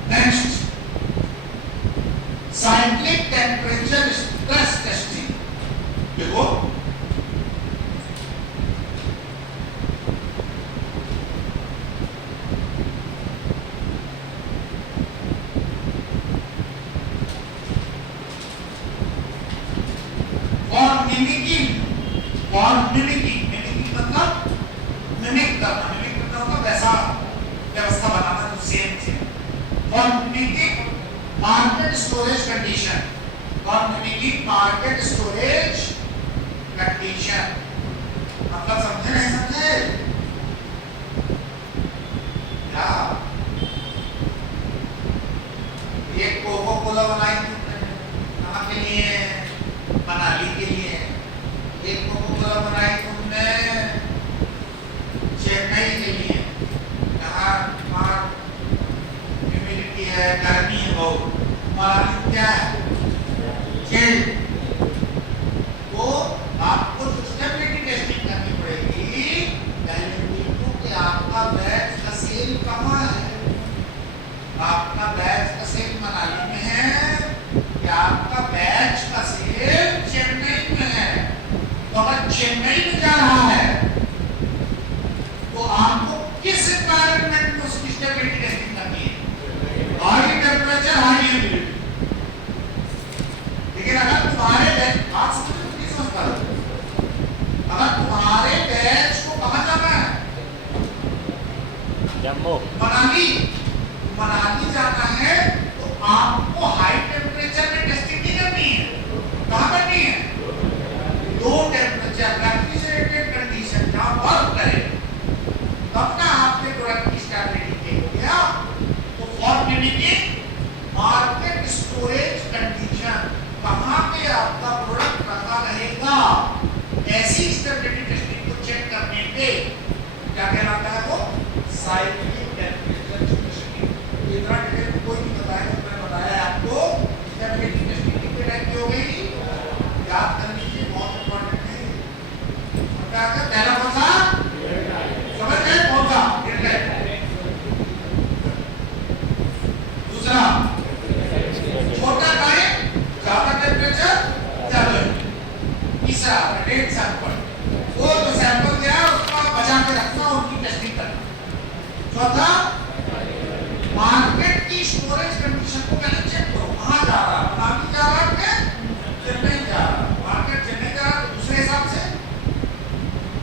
Next, cyclic temperature stress testing. देखो mimicking मतलब मिमिक करना मतलब वैसा व्यवस्था बनाना तो same for mimicking market storage condition मतलब समझे नहीं समझे क्या ये कोको कोला बनाई कहाँ के लिए मनाली के लिए एक कोको कोला बनाई तुमने चेन्नई के लिए जहाँ वहाँ ह्यूमिडिटी है गर्मी है बहुत मनाली क्या है चिल तो आपको स्टेबिलिटी टेस्टिंग करनी पड़ेगी पहले देखो कि आपका बैच का सेल कहाँ है आपका बैच का सेल मनाली में है या आपका बैच का सेल चेन्नई में है तो अगर चेन्नई में जा रहा है तो आपको किस एनवायरनमेंट में उसकी स्टेबिलिटी टेस्टिंग करनी है हाई टेम्परेचर हाई ह्यूमिडिटी लेकिन अगर तुम्हारे बैच बात समझ में नहीं समझ पा रहे अगर तुम्हारे बैच को कहाँ जाना है जम्मू मनाली जाना है तो आपको हाई टेम्परेचर में टेस्टिंग नहीं करनी है कहाँ करनी है लो टेम्परेचर रेफ्रिजरेटेड कंडीशन जहाँ वर्क करे तब ना आपने प्रोडक्ट की स्टेबिलिटी देख लिया तो for mimicking market storage condition कहाँ पे आपका प्रोडक्ट रखा रहेगा ऐसी स्टेबिलिटी टेस्टिंग को चेक करने पे क्या कहलाता है वो साइक्लिक टेम्परेचर टेस्टिंग इतना डिटेल कोई नहीं बताया तो मैं बताया आपको स्टेबिलिटी टेस्टिंग कितने टाइप की हो गई याद कर लीजिए बहुत इंपॉर्टेंट है और क्या आता है पहला कौन सा समझ गए कौन सा दूसरा छोटा टाइम ज्यादा टेम्परेचर ज्यादा तीसरा रिटेन सैंपल वो जो सैंपल दिया है उसका बचा के रखना और उनकी टेस्टिंग करना चौथा मार्केट की स्टोरेज कंडीशन को पहले चेक करो कहाँ जा रहा है मनाली जा रहा है चेन्नई जा रहा है मार्केट चेन्नई जा रहा है तो दूसरे हिसाब से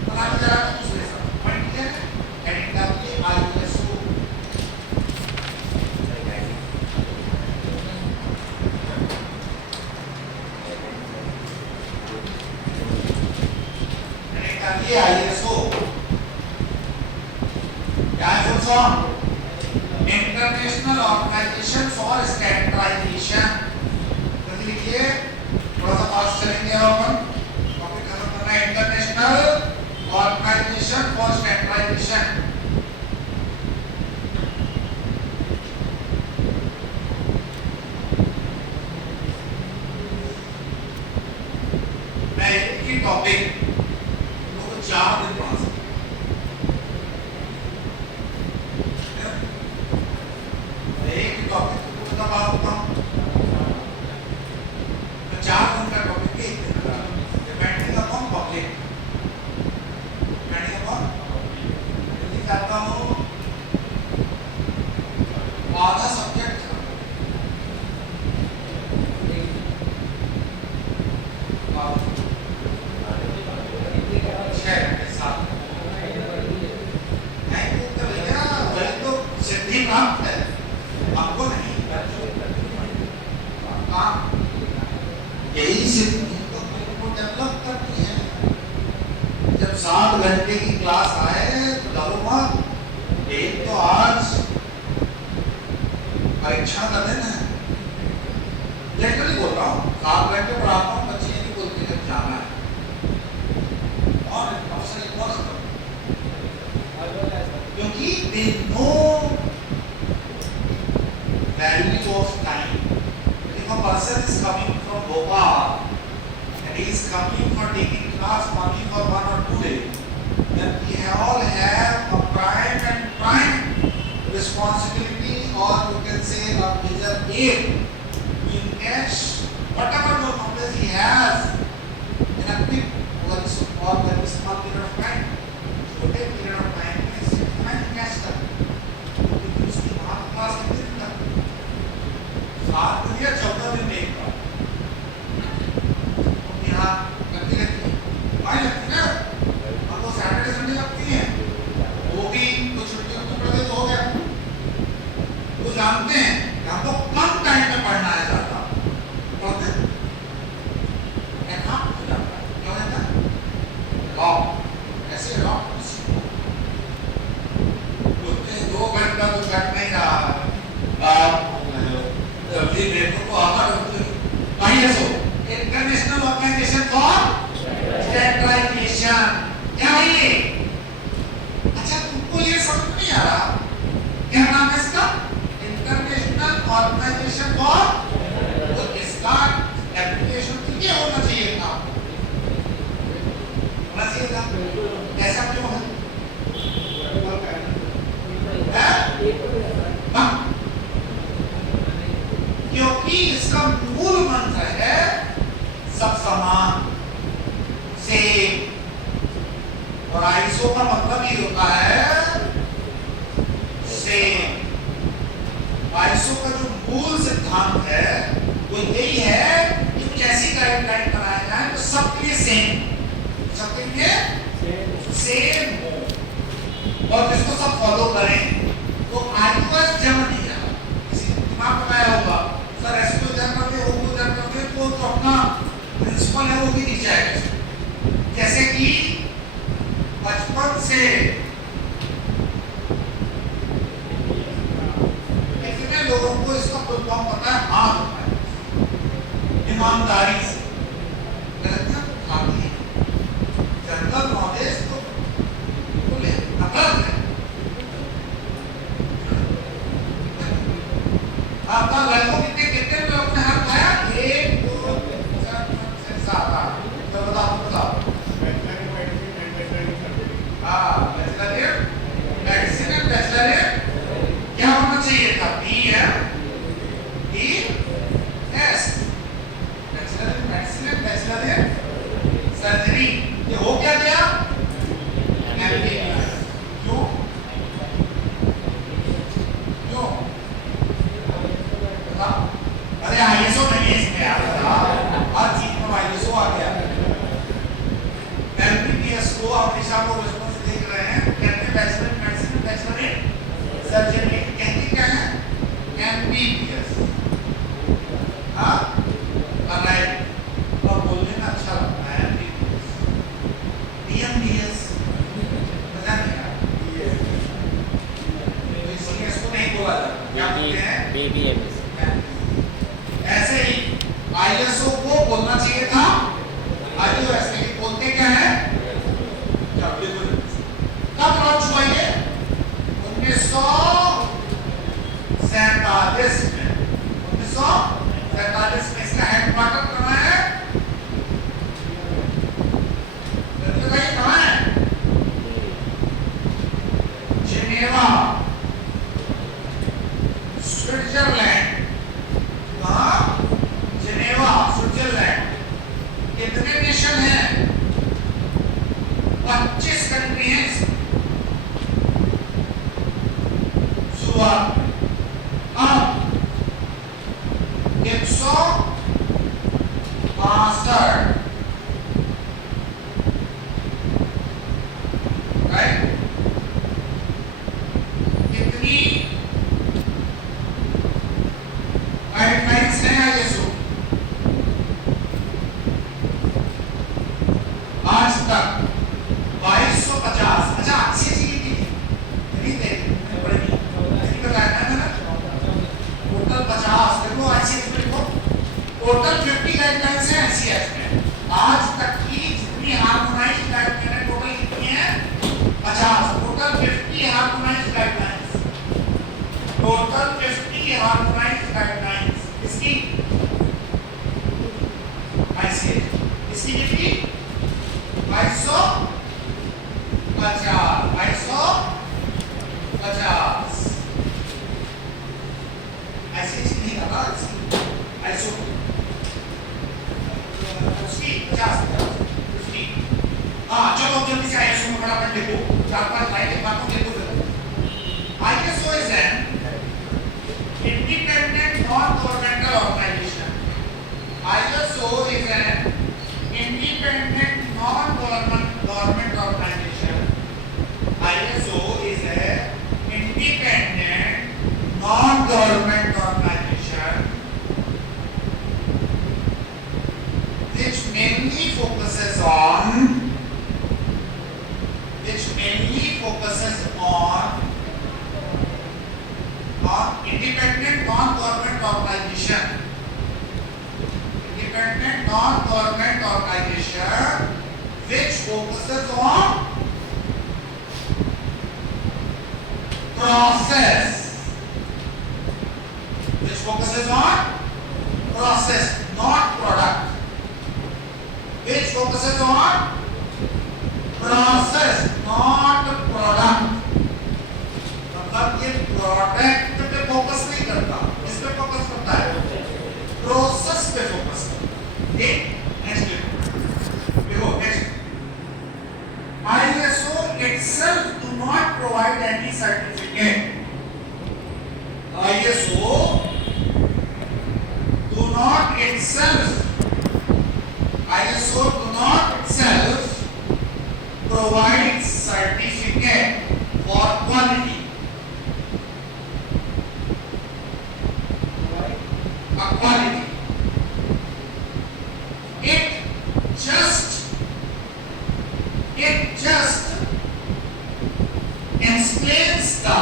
मनाली जा रहा है तो दूसरे हिसाब से पॉइंट क्लियर है हेडिंग डालिए ISO हेडिंग डालिए ISO क्या है full form international organisation for standardisation जल्दी लिखिए थोड़ा सा फास्ट चलेंगे अपन टॉपिक खत्म करना है इंटरनेशनल ऑर्गेनाइजेशन फॉर स्टैंडर्डाइजेशन मैं एक ही टॉपिक को 4 दिन पढ़ा सकता एक टॉपिक को पूरा बात होता हूँ मैं 4 दिन का टॉपिक भी एक दिन का depending upon public depending upon जल्दी करता हूँ आधा सब्जेक्ट सिद्धि प्राप्त है आपको नहीं यही सिद्धि तो तुमको डेवलप करनी है जब 7 घंटे की क्लास आए तो डरो मत एक तो आज परीक्षा का दिन है लिटरली बोल रहा हूँ 7 घंटे पढ़ाता हूँ बच्चे नहीं बोलते जब जाना है और अवसर एक और value of time. If a person is coming from Bhopal and he is coming for taking class only for 1 or 2 days, then we all have a prime responsibility, or you can say a major aim in cash whatever the knowledge he has in a quick or very small period of time. छोटे period of time में इससे कितना cash कर, लेकिन उसकी बात class कितने दिन तक, 7 दिन या 14 दिन में एक बार, तो यहाँ लगती रहती है, वहाँ लगती ना, हम तो सैटरडे संडे लगती हैं, वो भी तो छुट्टियों में पढ़ते तो हो गया, तो जानते हैं कि हमको कम टाइम में पढ़ना है ज़्यादा, पढ़ते, क्या काम हो जाता है, क्या हो जाता है, लॉक, ऐसे लॉक बोलते हैं 2 घंटा तो घट नहीं रहा, अभी देखो तो ISO international organisation for standardisation, क्या है ये? अच्छा तुमको ये समझ नहीं आ रहा क्या नाम है इसका? इंटरनेशनल ऑर्गेनाइजेशन फॉर, तो इसका एप्लीकेशन तो ये होना चाहिए था, होना चाहिए था, ऐसा क्यों है? क्योंकि इसका मूल मंत्र है सब समान सेम, और आईएसओ का मतलब ये होता है सेम। आईएसओ का जो मूल सिद्धांत है वो यही है कि कुछ ऐसी गाइडलाइन बनाया जाए तो सबके लिए सेम, सबके लिए सेम हो और जिसको सब फॉलो करें। तो आईओएस जब नहीं है, किसी ने दिमाग लगाया होगा सर ऐसे तो जब करते हो वो जब करते तो अपना प्रिंसिपल है वो भी दिख जाएगा। जैसे कि बचपन से कितने लोगों को इसका फुल फॉर्म पता है? हाँ होता है, ईमानदारी से गलतियां खाती है, जनरल नॉलेज तो बोले अकल है। आपका लड़कों कितने लोग ने हाथ उठाया? 1 2 3 4 5 6 7 8, तो बताओ हाँ मेडिसिन एंड बैचलर क्या होना चाहिए था? BS bachelor in medicine and bachelor in surgery, ये हो क्या गया? MBBS। क्यों क्यों? अरे आईएसओ नहीं है इसमें यार, हर चीज में आईएसओ आ गया। एमबीबीएस को आप दिशा को बचपन से देख रहे हैं, कहते हैं bachelor in medicine, bachelor in surgery, कहते क्या है? एमबीबीएस। हाँ राइट, और बोलने में अच्छा लगता है एमबीबीएस, बीएमबीएस पता नहीं यार, तो इसलिए इसको नहीं बोला जाता, क्या बोलते हैं? BBMS। ऐसे ही आईएसओ को बोलना चाहिए था आईओएस, लेकिन बोलते क्या है? कब लॉन्च हुआ ये? 1947 में, 1947 में। इसका हेडक्वार्टर कहाँ है? कहाँ है? Geneva, Switzerland. Geneva Switzerland. कितने नेशन हैं? 25 कंट्री हैं। शुरुआत अब 162 राइट, कितनी गाइडलाइंस है आईएसओ आज तक? 2250। अच्छा अच्छी चीज की नहीं देखी पड़ेगी, नहीं बताया था ना, टोटल 50 देखो आईसीएस में देखो, टोटल 50 गाइडलाइंस है आईसीएस में। आज तक की जितनी हार्मोनाइज्ड गाइडलाइन है टोटल कितनी है? 50। Total 50 harmonised guidelines, total 50 harmonised 50 50। हाँ चलो जल्दी से आईएसओ में फटाफट लिखो, 4-5 लाइन एक बात को लिखो जल्दी। ISO is an independent non-governmental organization. ISO is an independent non-government organization. ISO is an independent non-government organization which mainly focuses on independent non-government organization. Independent non-government organization which focuses on process. Which focuses on process, not product. Which focuses on process, not product. मतलब ये product पे focus नहीं करता, इस पे focus करता है, process पे फोकस करता है। नेक्स्ट देखो next, ISO itself do not provide any certificate. ISO do not itself provide certificate for quality. Quality. It just explains the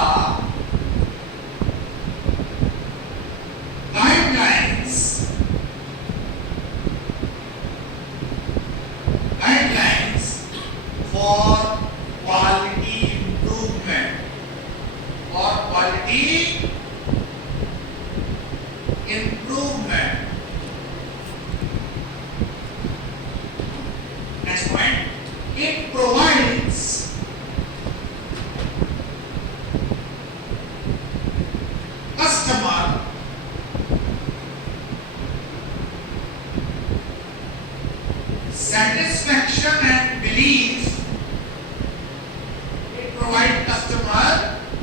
guidelines for quality improvement or quality improvement. Next point, it provides customer satisfaction and belief. It provides customer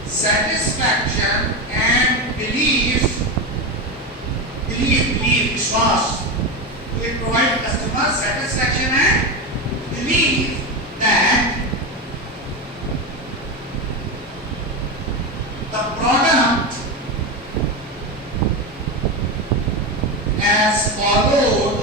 satisfaction and belief. विश्वास. It provides customer satisfaction and belief that the product as followed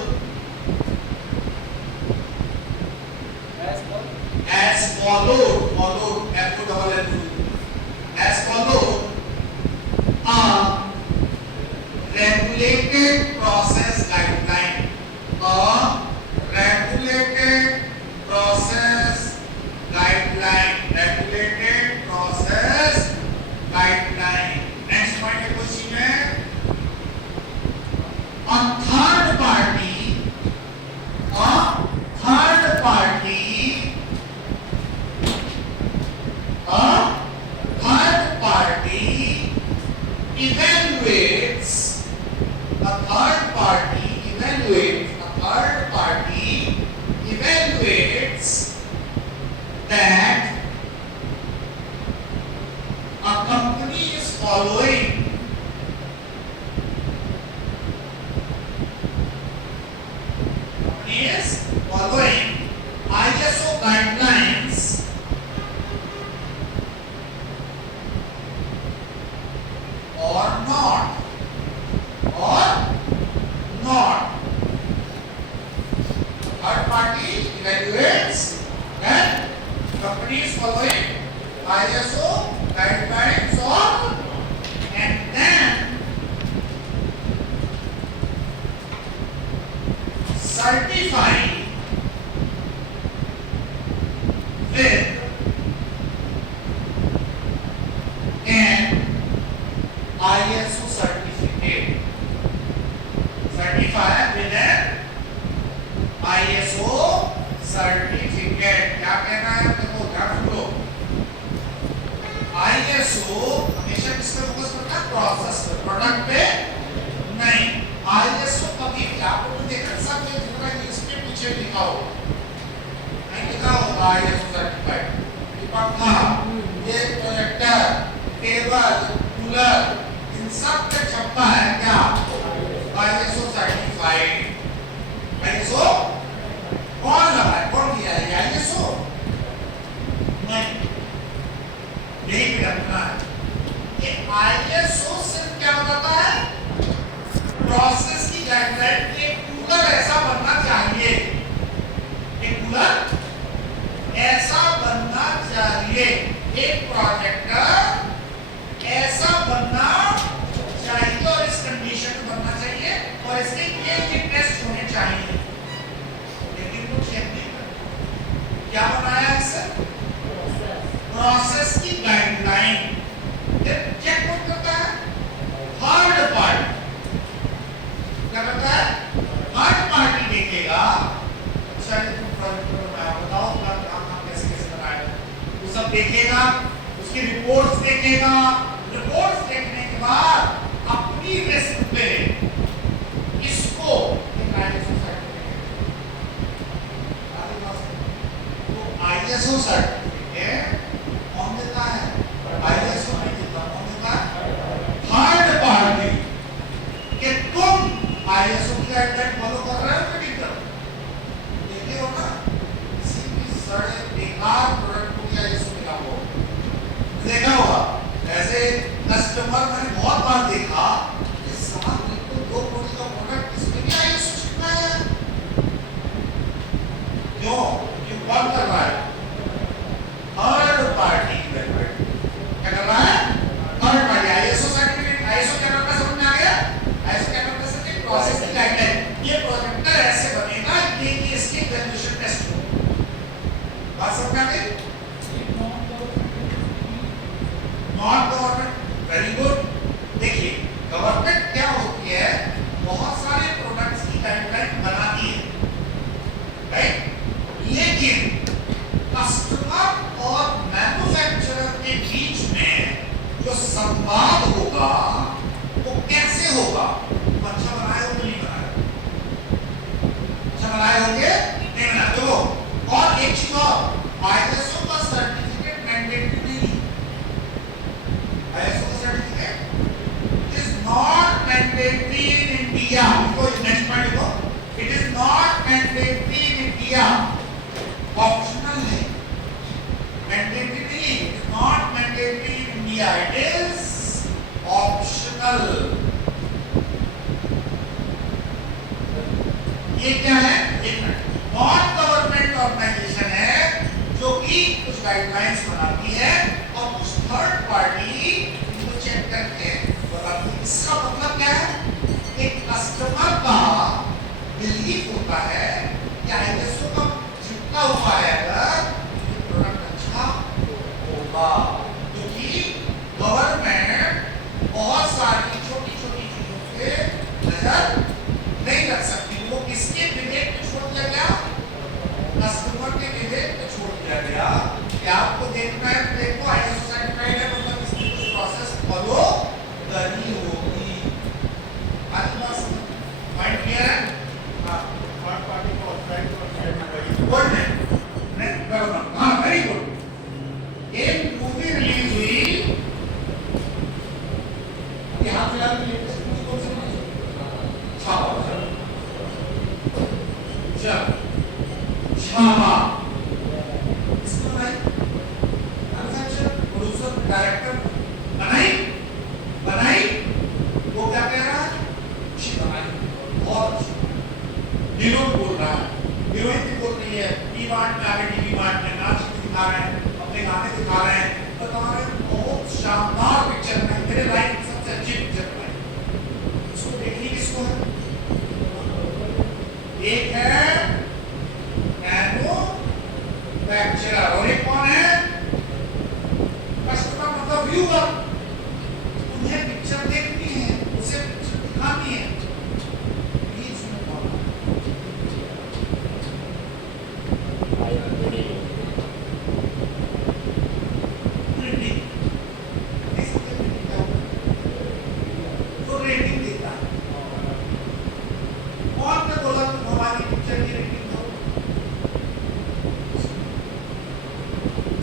regulated process guideline. A regulated process guideline. Regulated process guideline. Next point है question में, a third party evaluates that a company is following ISO guidelines or not. Third party evaluates that company is following ISO guidelines or, and then certify with an ISO certificate. Certify with an ISO certificate. क्या कहना है देखो ध्यान सुनो, ISO हमेशा किस पे focus करता है? प्रोसेस पे, प्रोडक्ट पे नहीं। ISO कभी भी आपको देखना सब जितना इसके पीछे लिखा लिखा होगा, नहीं लिखा होगा ISO सर्टिफाइड। ये पंखा, ये प्रोजेक्टर, टेबल, कूलर, इन सब पे छपा है क्या? ISO certified. ISO कौन लगाए, कौन किया है ISO? नहीं, यही पे रखना है। ये ISO सिर्फ क्या बताता है? प्रोसेस की गाइडलाइन। एक कूलर ऐसा बनना चाहिए, एक कूलर ऐसा बनना चाहिए, एक प्रोजेक्टर ऐसा बनना चाहिए और इस कंडीशन में बनना चाहिए और इसके ये टेस्ट होने चाहिए। लेकिन वो चेक नहीं करता। क्या बनाया है सर? प्रोसेस की गाइडलाइन। चेक कौन करता है? Third party. क्या करता है? थर्ड पार्टी देखेगा। अच्छा ये तुम प्रोजेक्ट बनाया, बताओ अपना काम कैसे कैसे बनाया, वो सब देखेगा, उसकी रिपोर्ट्स देखेगा। रिपोर्ट्स देखने के बाद अपनी रिस्क पे इसको एक ISO सर्टिफिकेट कौन देता है? ISO नहीं देता, कौन देता है? Third party. कि तुम ISO की गाइडलाइन फॉलो कर रहे हो कि नहीं कर रहे? देखिए हो ना, किसी भी सड़े बेकार प्रोडक्ट को ISO मिला हो, देखा होगा। ऐसे कस्टमर मैंने बहुत बार देखा कि साथ में तो 2 करोड़ का प्रोडक्ट इसमें भी ISO छिपा है। क्यों? क्यों कौन कर रहा है? Third party investment. क्या कर रहा है? Third party. ISO certificate, ISO क्या करता है समझ में आ गया? ISO क्या करता है सर? प्रोसेस की गाइडलाइन। ये प्रोजेक्टर ऐसे बनेगा, ये इसके इवैल्यूएशन टेस्ट हो। बात समझ में आ गई? Non government, very good. देखिए गवर्नमेंट क्या होती है, बहुत सारे प्रोडक्ट्स की गाइडलाइन बनाती है, राइट? लेकिन कस्टमर और मैन्युफैक्चरर के बीच में जो संवाद होगा वो कैसे होगा? अच्छा बनाए हो कि नहीं बनाए? अच्छा बनाए होंगे, नहीं बनाए। चलो और एक चीज और, ISO का सर्टिफिकेट मैंडेटरी नहीं। ISO certificate is not mandatory in India. Because next point देखो, it is not mandatory in India. Optional है, mandatory नहीं, it is not mandatory in India. It is optional. ये क्या है? एक मिनट, नॉन गवर्नमेंट ऑर्गेनाइजेशन है जो कि कुछ गाइडलाइंस बनाती है और कुछ थर्ड पार्टी इनको चेक करके बताती है। इसका मतलब क्या है? एक कस्टमर का बिलीफ होता है कि ISO का चिपका हुआ है, अगर ये प्रोडक्ट अच्छा होगा, क्योंकि गवर्नमेंट बहुत सारी छोटी छोटी चीजों पे नजर नहीं रख सकती। वो किसके विवेक पे छोड़ दिया गया? कस्टमर के विवेक पे छोड़ दिया गया कि आपको देखना है, देखो ISO सर्टिफाइड है, मतलब इसकी कुछ प्रोसेस फॉलो करनी होगी। आज बात समझ पॉइंट क्लियर है? हाँ, थर्ड पार्टी को ऑथराइज और सर्टिफाइड गुड है, नहीं बराबर, हाँ वेरी गुड। एक मूवी रिलीज हुई यहाँ फिलहाल लेटेस्ट मूवी कौन सी है? छावा। छावा इसको बनाई मैन्युफैक्चरर, प्रोड्यूसर, डायरेक्टर बनाई। वो क्या कह रहा है? अच्छी बनाई, बहुत अच्छी। हीरो बोल रहा है, हीरोइन भी बोल रही है, टी मार्ट में आगे, टीवी मार्ट में नाच दिखा रहे हैं, अपने गाने दिखा रहे हैं, बता रहे हैं बहुत शानदार पिक्चर बनाई, मेरे लाइफ में सबसे अच्छी पिक्चर बनाई। इसको देखनी किसको है? एक है मैन्युफैक्चरर और एक कौन है? कस्टमर, मतलब व्यूअर। उन्हें पिक्चर देखनी है, उसे पिक्चर दिखानी है। बीच में कौन है? रेटिंग। तो रेटिंग देता है। कौन ने बोला तुम हमारी पिक्चर की रेटिंग दो?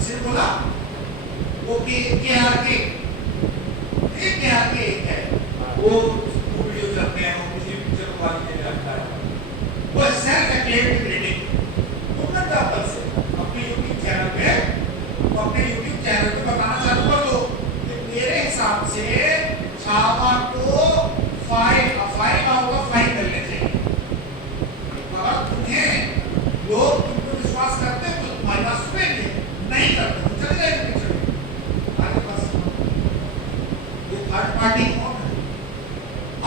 किसी ने बोला वो के आर के एक है वो वीडियो करते हैं, वो किसी पिक्चर को वाली के लगता है, वो सेल्फ एक्लेम्ड क्रिटिक उनका तब से अपने यूट्यूब चैनल पे बताना चालू कर दो कि मेरे हिसाब से छावा को 5 आउट ऑफ 5 मिलने चाहिए। अगर तुम्हें लोग तुमको विश्वास करते हैं तो तुम्हारी बात सुनेंगे, नहीं करते तो चले जाएंगे पीछे। आगे पास ये थर्ड पार्टी कौन है?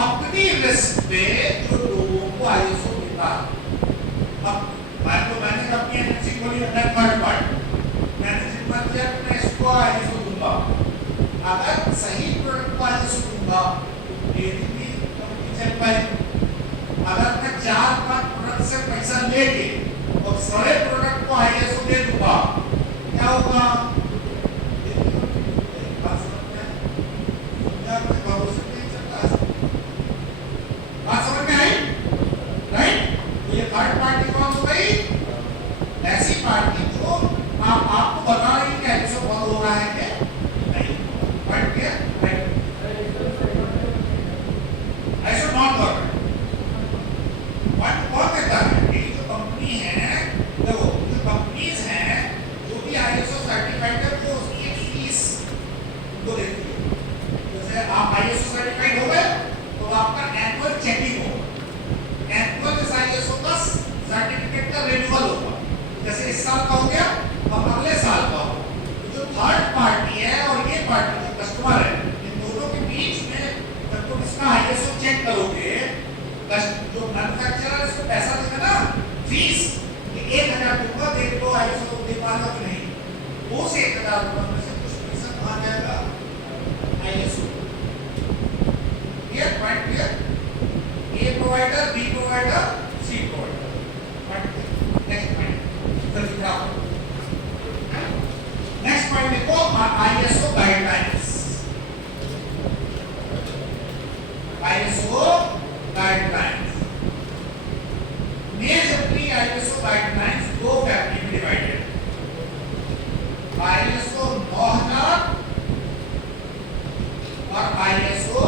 अपनी रिस्क पे जो लोगों को आईएसओ देता है। अब मैंने अपनी एजेंसी खोली है थर्ड पार्टी, मैंने जितना किया कि मैं इसको आईएसओ दूंगा, अगर सही प्रोडक्ट को आईएसओ दूंगा तो मेरी भी कंपनी चल पाएगी। अगर मैं 4-5 प्रोडक्ट से पैसा लेके और सारे प्रोडक्ट को आईएसओ दे दूंगा, क्या होगा? बात समझ में आई? राइट? तो ये थर्ड पार्टी कौन हो गई? ऐसी पार्टी जो आपको बता रही है कि आईएसओ फॉलो हो रहा है कि नहीं। राइट? क्या? Right? I should not work. कौन कहता है? ये जो कंपनी है, देखो जो कंपनीज हैं, जो भी आईएसओ सर्टिफाइड है, वो उसकी एक फीस उनको देती है। जैसे आप आईएसओ सर्टिफाइड हो गए, तो आपका एनुअल चेकिंग होगा। एनुअल इस आईएसओ का सर्टिफिकेट का रिन्यूअल होगा। जैसे इस साल का हो गया, अब अगले साल का होगा। तो जो थर्ड पार्टी है और ये पार्टी जो कस्टमर है, इन दोनों के बीच में जब तुम इसका आईएसओ चेक करोगे, जो मैन्युफैक्चरर इसको पैसा देगा ना, फीस, कि 1000 दूंगा, देखो आईएसओ दे पाएगा कि नहीं। वो से 1000 रुपये में से कुछ पैसा कहाँ जाएगा? ISO. Clear? Point clear? A provider, B provider, C provider. Point clear? Next point जल्दी कराओ। नेक्स्ट पॉइंट देखो, ISO guidelines. ISO guidelines majorly ISO guidelines दो फैमिली में डिवाइडेड। आईएसओ 9000 और आईएसओ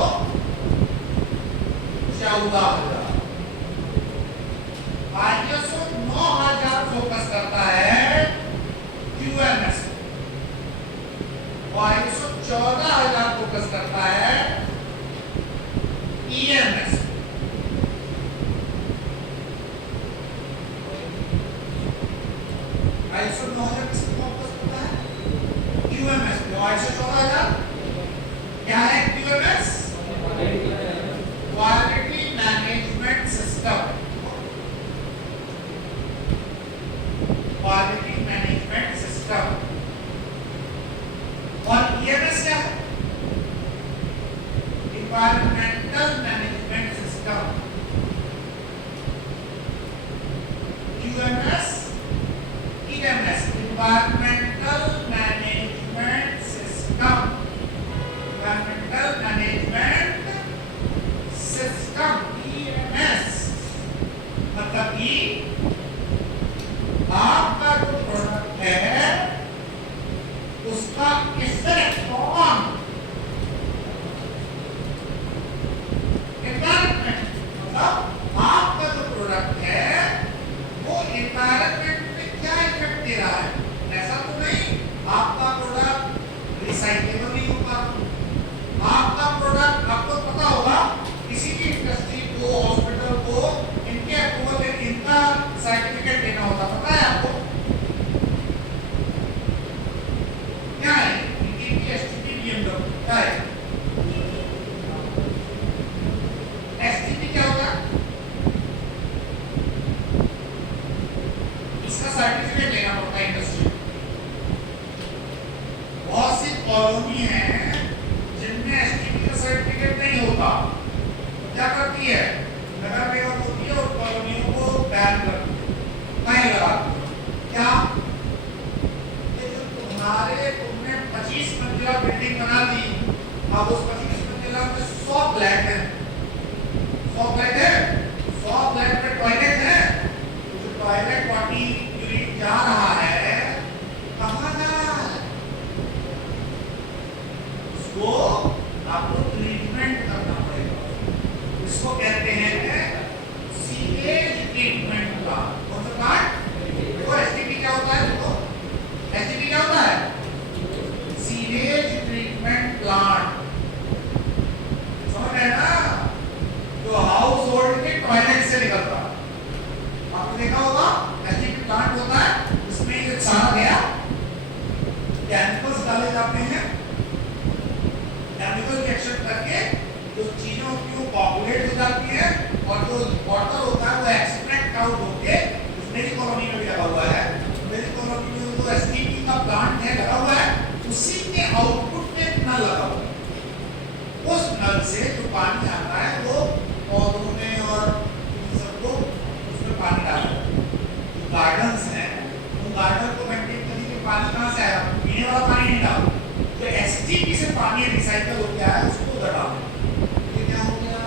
14000। आईएसओ 9000 फोकस करता है क्यूएमएस और आईएसओ 14000 फोकस करता है ईएमएस। आईएसओ 9000 किस पे फोकस करता है? क्यूएमएस पे। आईएसओ 14000 क्या है? QMS, quality management system. Quality management system. और ईएमएस क्या है? Environmental Management System। QMS, EMS, Environmental Management System। Environmental Management System, EMS। मतलब कि आपका जो प्रोडक्ट है उसका इफेक्ट ऑन एनवायरनमेंट, मतलब आपका जो प्रोडक्ट है वो एनवायरनमेंट पे क्या इफेक्ट दे रहा है। ऐसा तो नहीं आपका प्रोडक्ट रिसाइक्लेबल नहीं होगा। आपका प्रोडक्ट, आपको पता होगा किसी भी इंडस्ट्री को, हॉस्पिटल को इनके अप्रूवल, इनका सर्टिफिकेट लेना होता, पता है आपको क्या है? इनकी एसटीपी, बीएमडब्ल्यू क्या है? एसटीपी क्या होगा? इसका सर्टिफिकेट लेना पड़ता है इंडस्ट्री। बहुत सी कॉलोनी है जिनमें एसटीपी का सर्टिफिकेट नहीं होता, तो क्या करती है? नगर निगम होती है और कॉलोनियों को बैन करती है, नहीं लगाती। क्या? ये जो तुमने 25 मंजिला बिल्डिंग बना दी, अब उस 25 मंजिला में 100 फ्लैट है, 100 फ्लैट है, 100 फ्लैट में टॉयलेट है, तो जो टॉयलेट पार्टी यूनिट जा रहा है, कहाँ जा रहा है? Treatment plant. कौन सा प्लांट? देखो एसटीपी क्या होता है, देखो एसटीपी क्या होता है? Sewage treatment plant. समझ रहे हैं ना? जो हाउस होल्ड के टॉयलेट से निकलता है, आपने देखा होगा एसटीपी प्लांट होता है, उसमें ये सारा गया केमिकल्स डाले जाते हैं, केमिकल रिएक्शन करके जो चीजों की वो पॉपुलेट हो जाती है और जो वाटर होता है वो एक्सट्रैक्ट आउट होके मेरी कॉलोनी में भी लगा हुआ है। मेरी कॉलोनी में जो एसटीपी का प्लांट है लगा हुआ है, उसी के आउटपुट में एक नल लगा हुआ है। उस नल से जो पानी आता है वो पौधों में और सबको उसमें पानी डालता है। जो गार्डन्स हैं उन गार्डन को मेंटेन करने के पानी कहाँ से आएगा? पीने वाला पानी नहीं डालो, जो एसटीपी से पानी रिसाइकल हो गया है उसको उधर डालो। ये क्या हो गया?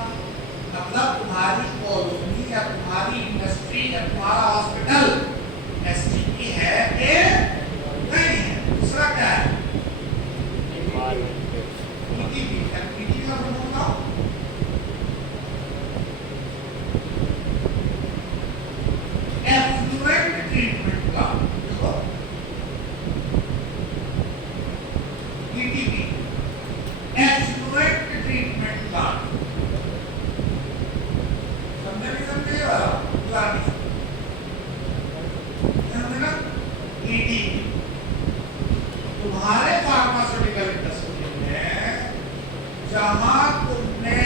मतलब तुम्हारी कॉलोनी या तुम्हारी इंडस्ट्री या तुम्हारा हॉस्पिटल एसटीपी है कि नहीं है? दूसरा क्या है? पीटीपी। पीटीपी का मतलब बताओ। Effluent treatment plant. देखो पीटीपी एफ्लुएंट ट्रीटमेंट प्लांट। समझे नहीं समझे वाला? समझे ना? पीटीपी तुम्हारे फार्मास्यूटिकल इंडस्ट्री में जहां तुमने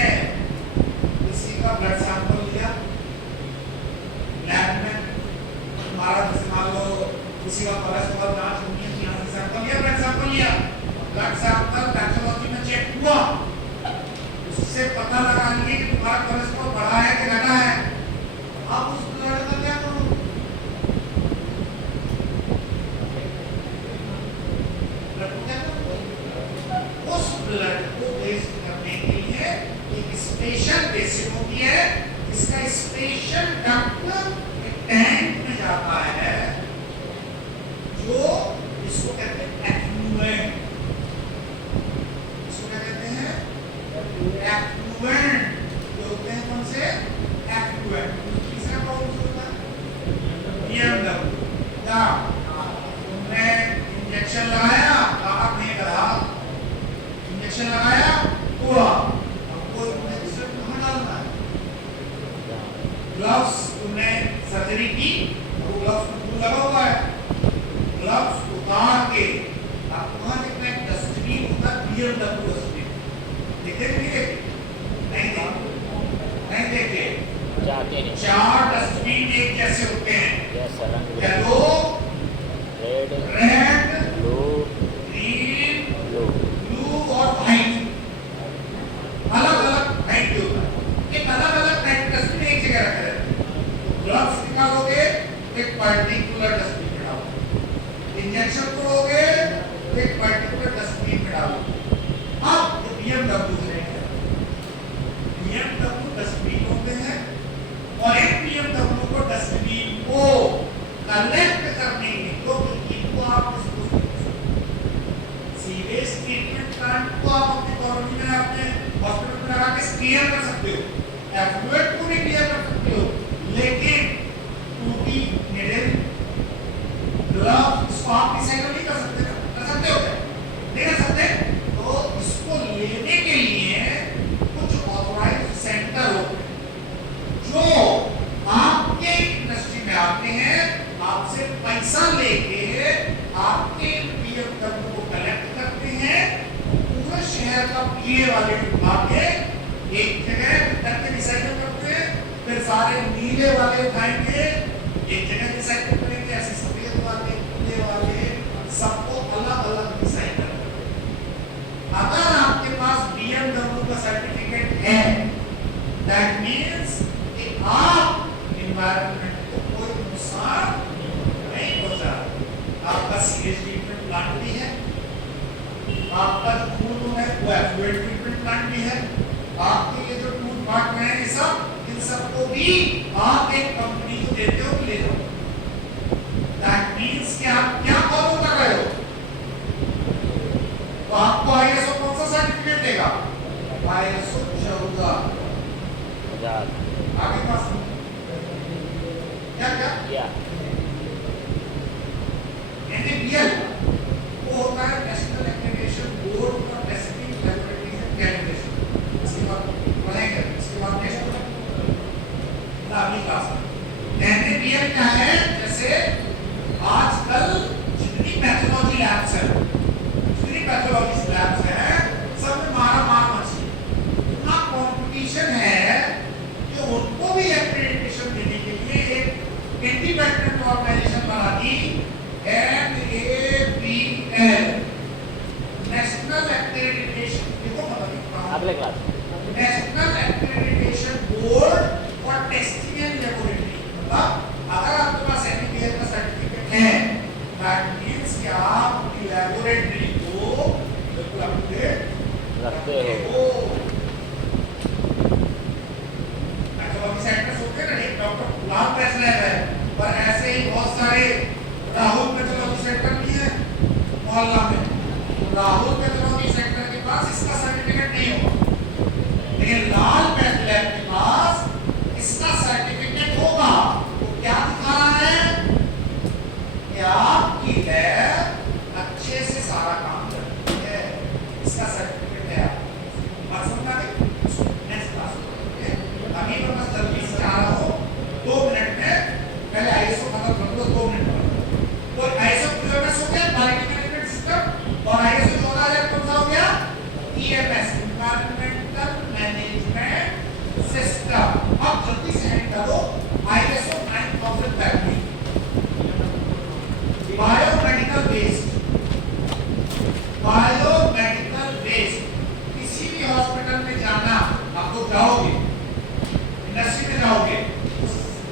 किसी का ब्लड सैंपल लिया लैब में, तुम्हारा जैसे मान लो किसी का कोलेस्ट्रॉल जांच होनी है, यहाँ से सैंपल लिया, ब्लड सैंपल लिया, ब्लड सैंपल पैथोलॉजी में चेक हुआ, उससे पता लगा लिए कि तुम्हारा कोलेस्ट्रॉल बढ़ा है कि घटा है। अब उस ब्लड का क्या करोगे? उस ब्लड को टेस्ट करने के लिए एक स्पेशल बेसिन होती है, इसका स्पेशल डक्ट एक टैंक में जाता है, जो इसको कहते हैं एफ्लुएंट। इसको क्या कहते हैं? एफ्लुएंट। जो होते हैं कौन से? एफ्लुएंट। तीसरा कौन सा होता है? बीएमडब्ल्यू। क्या तुमने इंजेक्शन लगाया, काम नहीं करा, इंजेक्शन लगाया हुआ, आपको इंजेक्शन कहाँ डालना है? ग्लव्स तुमने सर्जरी की, वो ग्लव्स में खून लगा हुआ है, ग्लव्स उतार के आपको वहाँ देखना है डस्टबिन होता है, बीएमडब्ल्यू डस्टबिन। देखे नहीं देखे? नहीं देखे? नहीं देखे? जाते नहीं। 4 डस्टबिन एक जैसे होते हैं, जैसा रंग yellow, red, red, blue, green, blue. Blue और व्हाइट, अलग अलग व्हाइट के होता है। एक अलग अलग व्हाइट डस्टबिन एक जगह रखे रहते हैं। ग्लव्स निकालोगे एक पर्टिकुलर डस्टबिन में डालो, इंजेक्शन करोगे तो एक पर्टिकुलर डस्टबिन में डालो। अब ये बीएमडब्ल्यू है, बीएमडब्ल्यू डस्टबिन होते हैं और एक बीएमडब्ल्यू को डस्टबिन को कलेक्ट करने के लिए इनको आप सीवेज ट्रीटमेंट प्लांट को आप अपनी कॉलोनी में अपने हॉस्पिटल में लगा के क्लियर कर सकते हो, एफ्लुएंट को भी क्लियर कर सकते हो, लेकिन टूटी निडल ग्लव इसको आप रिसाइकल नहीं कर सकते। कर सकते हो क्या? नहीं कर सकते। तो इसको लेने के लिए कुछ ऑथराइज्ड सेंटर होते हैं जो आपके इंडस्ट्री में आते हैं, आपसे पैसा लेके आपके बीएमडब्ल्यू को कलेक्ट करते हैं, पूरे शहर का पीए वाले उठा के एक जगह करके रिसाइकल करते हैं, फिर सारे नीले वाले उठाएंगे एक जगह रिसाइकल करेंगे, ऐसे सफेद वाले पीले वाले सबको अलग अलग रिसाइकल करेंगे। अगर आपके पास बीएमडब्ल्यू का सर्टिफिकेट है, दैट मीन्स कि आप एनवायरनमेंट को कोई नुकसान नहीं पहुंचा। आपका सीवेज ट्रीटमेंट प्लांट भी है, आपका जो खून है वो एफ्लुएंट ट्रीटमेंट प्लांट भी है, आपके ये जो टूट फाट में है ये सब, इन सबको भी आप एक कंपनी को देते हो कि ले जाओ। दैट मीन्स कि आप क्या फॉलो कर रहे हो? तो आपको आईएसओ कौन सा सर्टिफिकेट देगा? आईएसओ 14,000। आगे पास क्या? NABL वो होता है national accreditation board for testing laboratories and calibration. इसके बाद पढ़ेंगे, इसके बाद नेक्स्ट अगली क्लास में। NABL क्या है? जैसे आजकल जितनी पैथोलॉजी लैब्स हैं, जितनी पैथोलॉजी लैब्स हैं, सब में मारा मार मची, इतना कंपटीशन है कि उनको भी एक्रेडिटेशन देने के लिए एक इंडिपेंडेंट ऑर्गेनाइजेशन बना दी, NABL, नेशनल एक्रेडिटेशन। देखो मतलब अगले class national accreditation board for testing and laboratory. मतलब अगर आपके पास NABL का सर्टिफिकेट है, दैट मींस कि आप अपनी लेबोरेटरी को बिल्कुल अप टू डेट रखते हो। पैथोलॉजी सेंटर्स होते हैं ना, एक डॉक्टर गुलाम प्रेस लैब है, पर ऐसे ही बहुत सारे राहुल पैथोलॉजी सेंटर भी है मोहल्ला में। राहुल पैथोलॉजी सेंटर के पास इसका सर्टिफिकेट नहीं होगा, लेकिन लाल पैथ लैब के पास इसका सर्टिफिकेट होगा। वो क्या दिखा रहा है कि आपकी लैब अच्छे से सारा काम कर रही है, इसका सर्टिफिकेट है। बात समझ आ गई? नेक्स्ट क्लास में अभी मैं बस जल्दी से जा रहा हूँ, 2 मिनट में पहले ISO खत्म कर दो, 2 मिनट में। तो ISO QMS हो गया, क्वालिटी मैनेजमेंट सिस्टम, और ISO 14000 कौन सा हो गया? EMS, environmental management system. अब जल्दी से एंड करो ISO 9000 family. Biomedical waste, biomedical waste, किसी भी हॉस्पिटल में जाना, आप लोग जाओगे, इंडस्ट्री में जाओगे,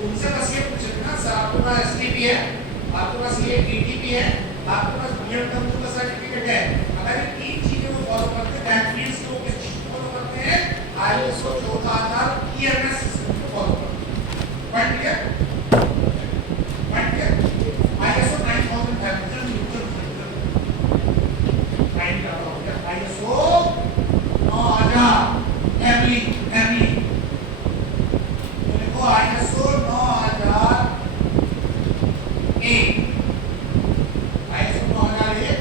उनसे बस ये पूछना, सर आपके पास STP है, आपके पास ये DTP है, आपके पास BMW का सर्टिफिकेट है। अगर ये 3 चीजें वो फॉलो करते हैं, दैट मींस वो किस चीज को फॉलो करते हैं? ISO 14000 EMS सिस्टम को फॉलो करते हैं। Point clear? Point clear? ISO 9000 family time का हो गया। ISO 9000 फैमिली फैमिली देखो, ISO 9001, ISO 9001,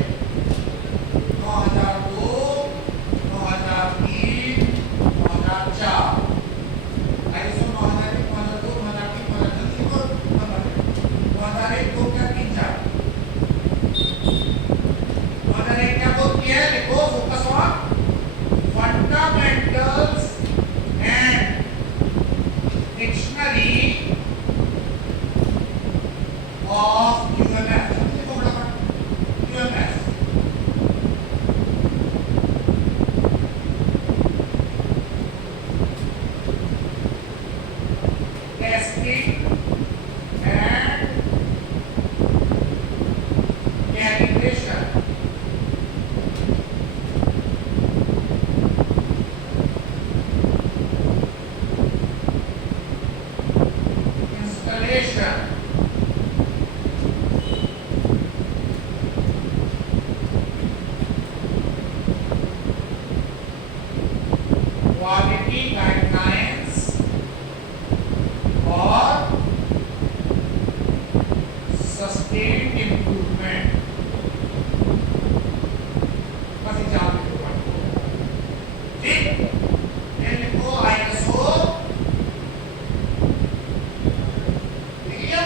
9002, 9003, 9004, ISO 9001, 9002, 9003, 9001 को क्या 3 4 9001 क्या बोलती है? देखो, focus on fundamentals and dictionary of QMS। देखो फटाफट, QMS testing and calibration. Installation, quality guidelines और सस्टेन्ड इंप्रूवमेंट। बस ये जान लो ठीक। ये लिखो ISO, ठीक है?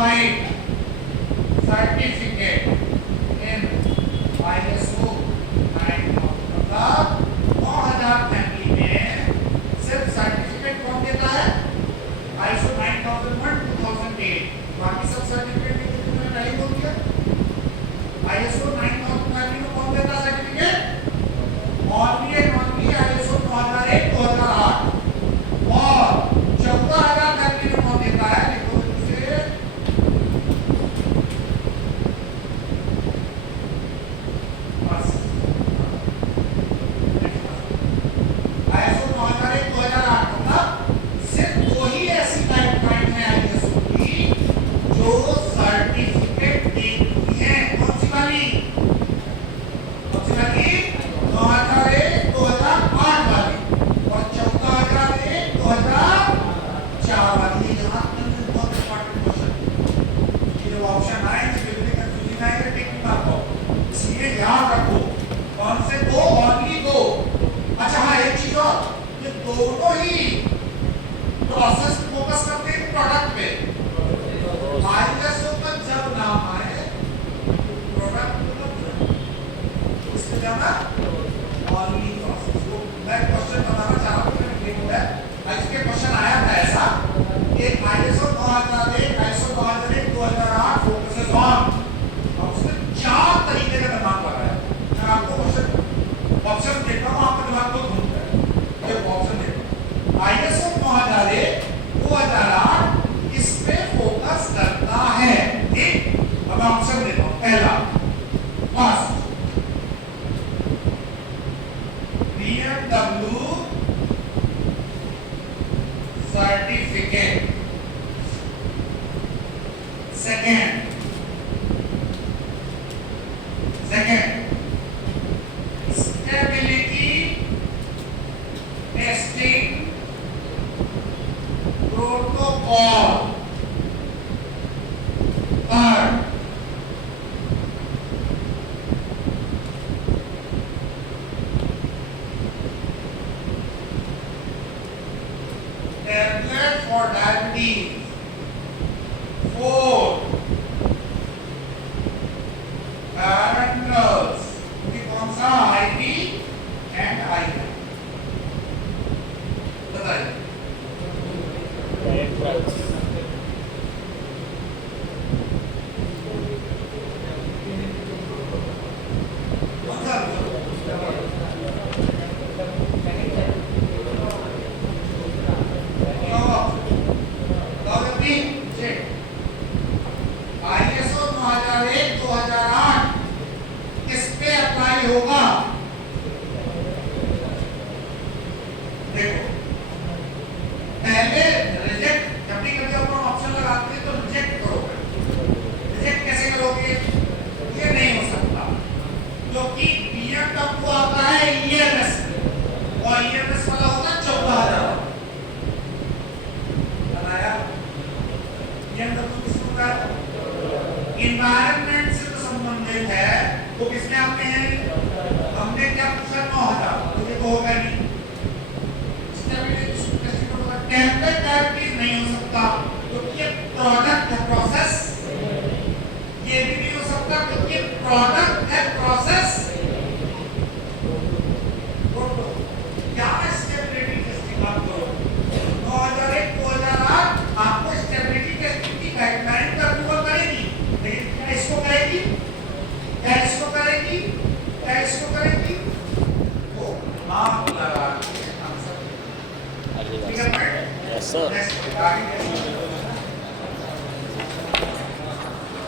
certified certificate in ISO 9000 family में सिर्फ सर्टिफिकेट कौन देता है? ISO 9001 2008। बाकी सब सर्टिफिकेट में जो तुमने पहले बोल दिया ISO 9000 फैमिली में कौन देता है certificate? Only and only ISO 2001 2008। और 14000 फैमिली में कौन देता है? देखो इसे बस ISO 2001 2008 मतलब सिर्फ दो ही ऐसी गाइडलाइन है ISO की जो सर्टिफिकेट देती है। कौन सी वाली? 2001 2008 वाली और 14001 2004 वाली। यहाँ पर बहुत इंपॉर्टेंट क्वेश्चन, ये जो ऑप्शन आए इसमें भी कंफ्यूजन आएगा, टिक मार दो, इसलिए याद रखो कौन से दो, ओनली दो। अच्छा हाँ, एक चीज और, ये दोनों ही प्रोसेस फोकस करते हैं प्रोडक्ट पे। ISO का जब नाम आए प्रोडक्ट को उससे ज्यादा ओनली प्रोसेस को मैं क्वेश्चन बताना चाह रहा हूँ। इसके क्वेश्चन आया था ऐसा कि ISO 2001 ISO 2001 2008 फोकसेस ऑन, और उसमें 4 तरीके का दिमाग लगा है। मैं आपको क्वेश्चन ऑप्शन देता हूँ, आपका दिमाग को घूमता है। ये ऑप्शन देखो, ISO 2001 2008 इस पे फोकस करता है। ठीक, अब मैं ऑप्शन देता हूँ। पहला first BMW certificate, second stability testing protocol, third tablet for diabetes, fourth parenterals, क्योंकि कौन सा IP and IM बताइए। कौन सा ISO 2001 2008 किस पे अप्लाई होगा? देखो पहले रिजेक्ट, जब भी कभी अपन ऑप्शन लगाते हैं तो रिजेक्ट करोगे। रिजेक्ट कैसे करोगे? ये नहीं हो सकता क्योंकि BMW आता है EMS और EMS वाला होता है 14000 बनाया। BMW किसको होता है? इन्वायरमेंट से तो संबंधित है, वो किसने आपने हैं? हमने क्या पूछा? 9000, तो ये तो होगा नहीं। टेम्पलेट डायबिटीज नहीं हो सकता क्योंकि ये प्रोडक्ट है, प्रोसेस। ये भी नहीं हो सकता क्योंकि प्रोडक्ट है, प्रोसेस। क्या स्टेबिलिटी टेस्टिंग आप करो? 2001 2008 आपको स्टेबिलिटी टेस्टिंग की गाइडलाइन का अप्रूवल करेगी, लेकिन क्या इसको करेगी? क्या इसको करेगी? क्या इसको करेगी? वो आप लगा के आंसर। Yes, sir. Next,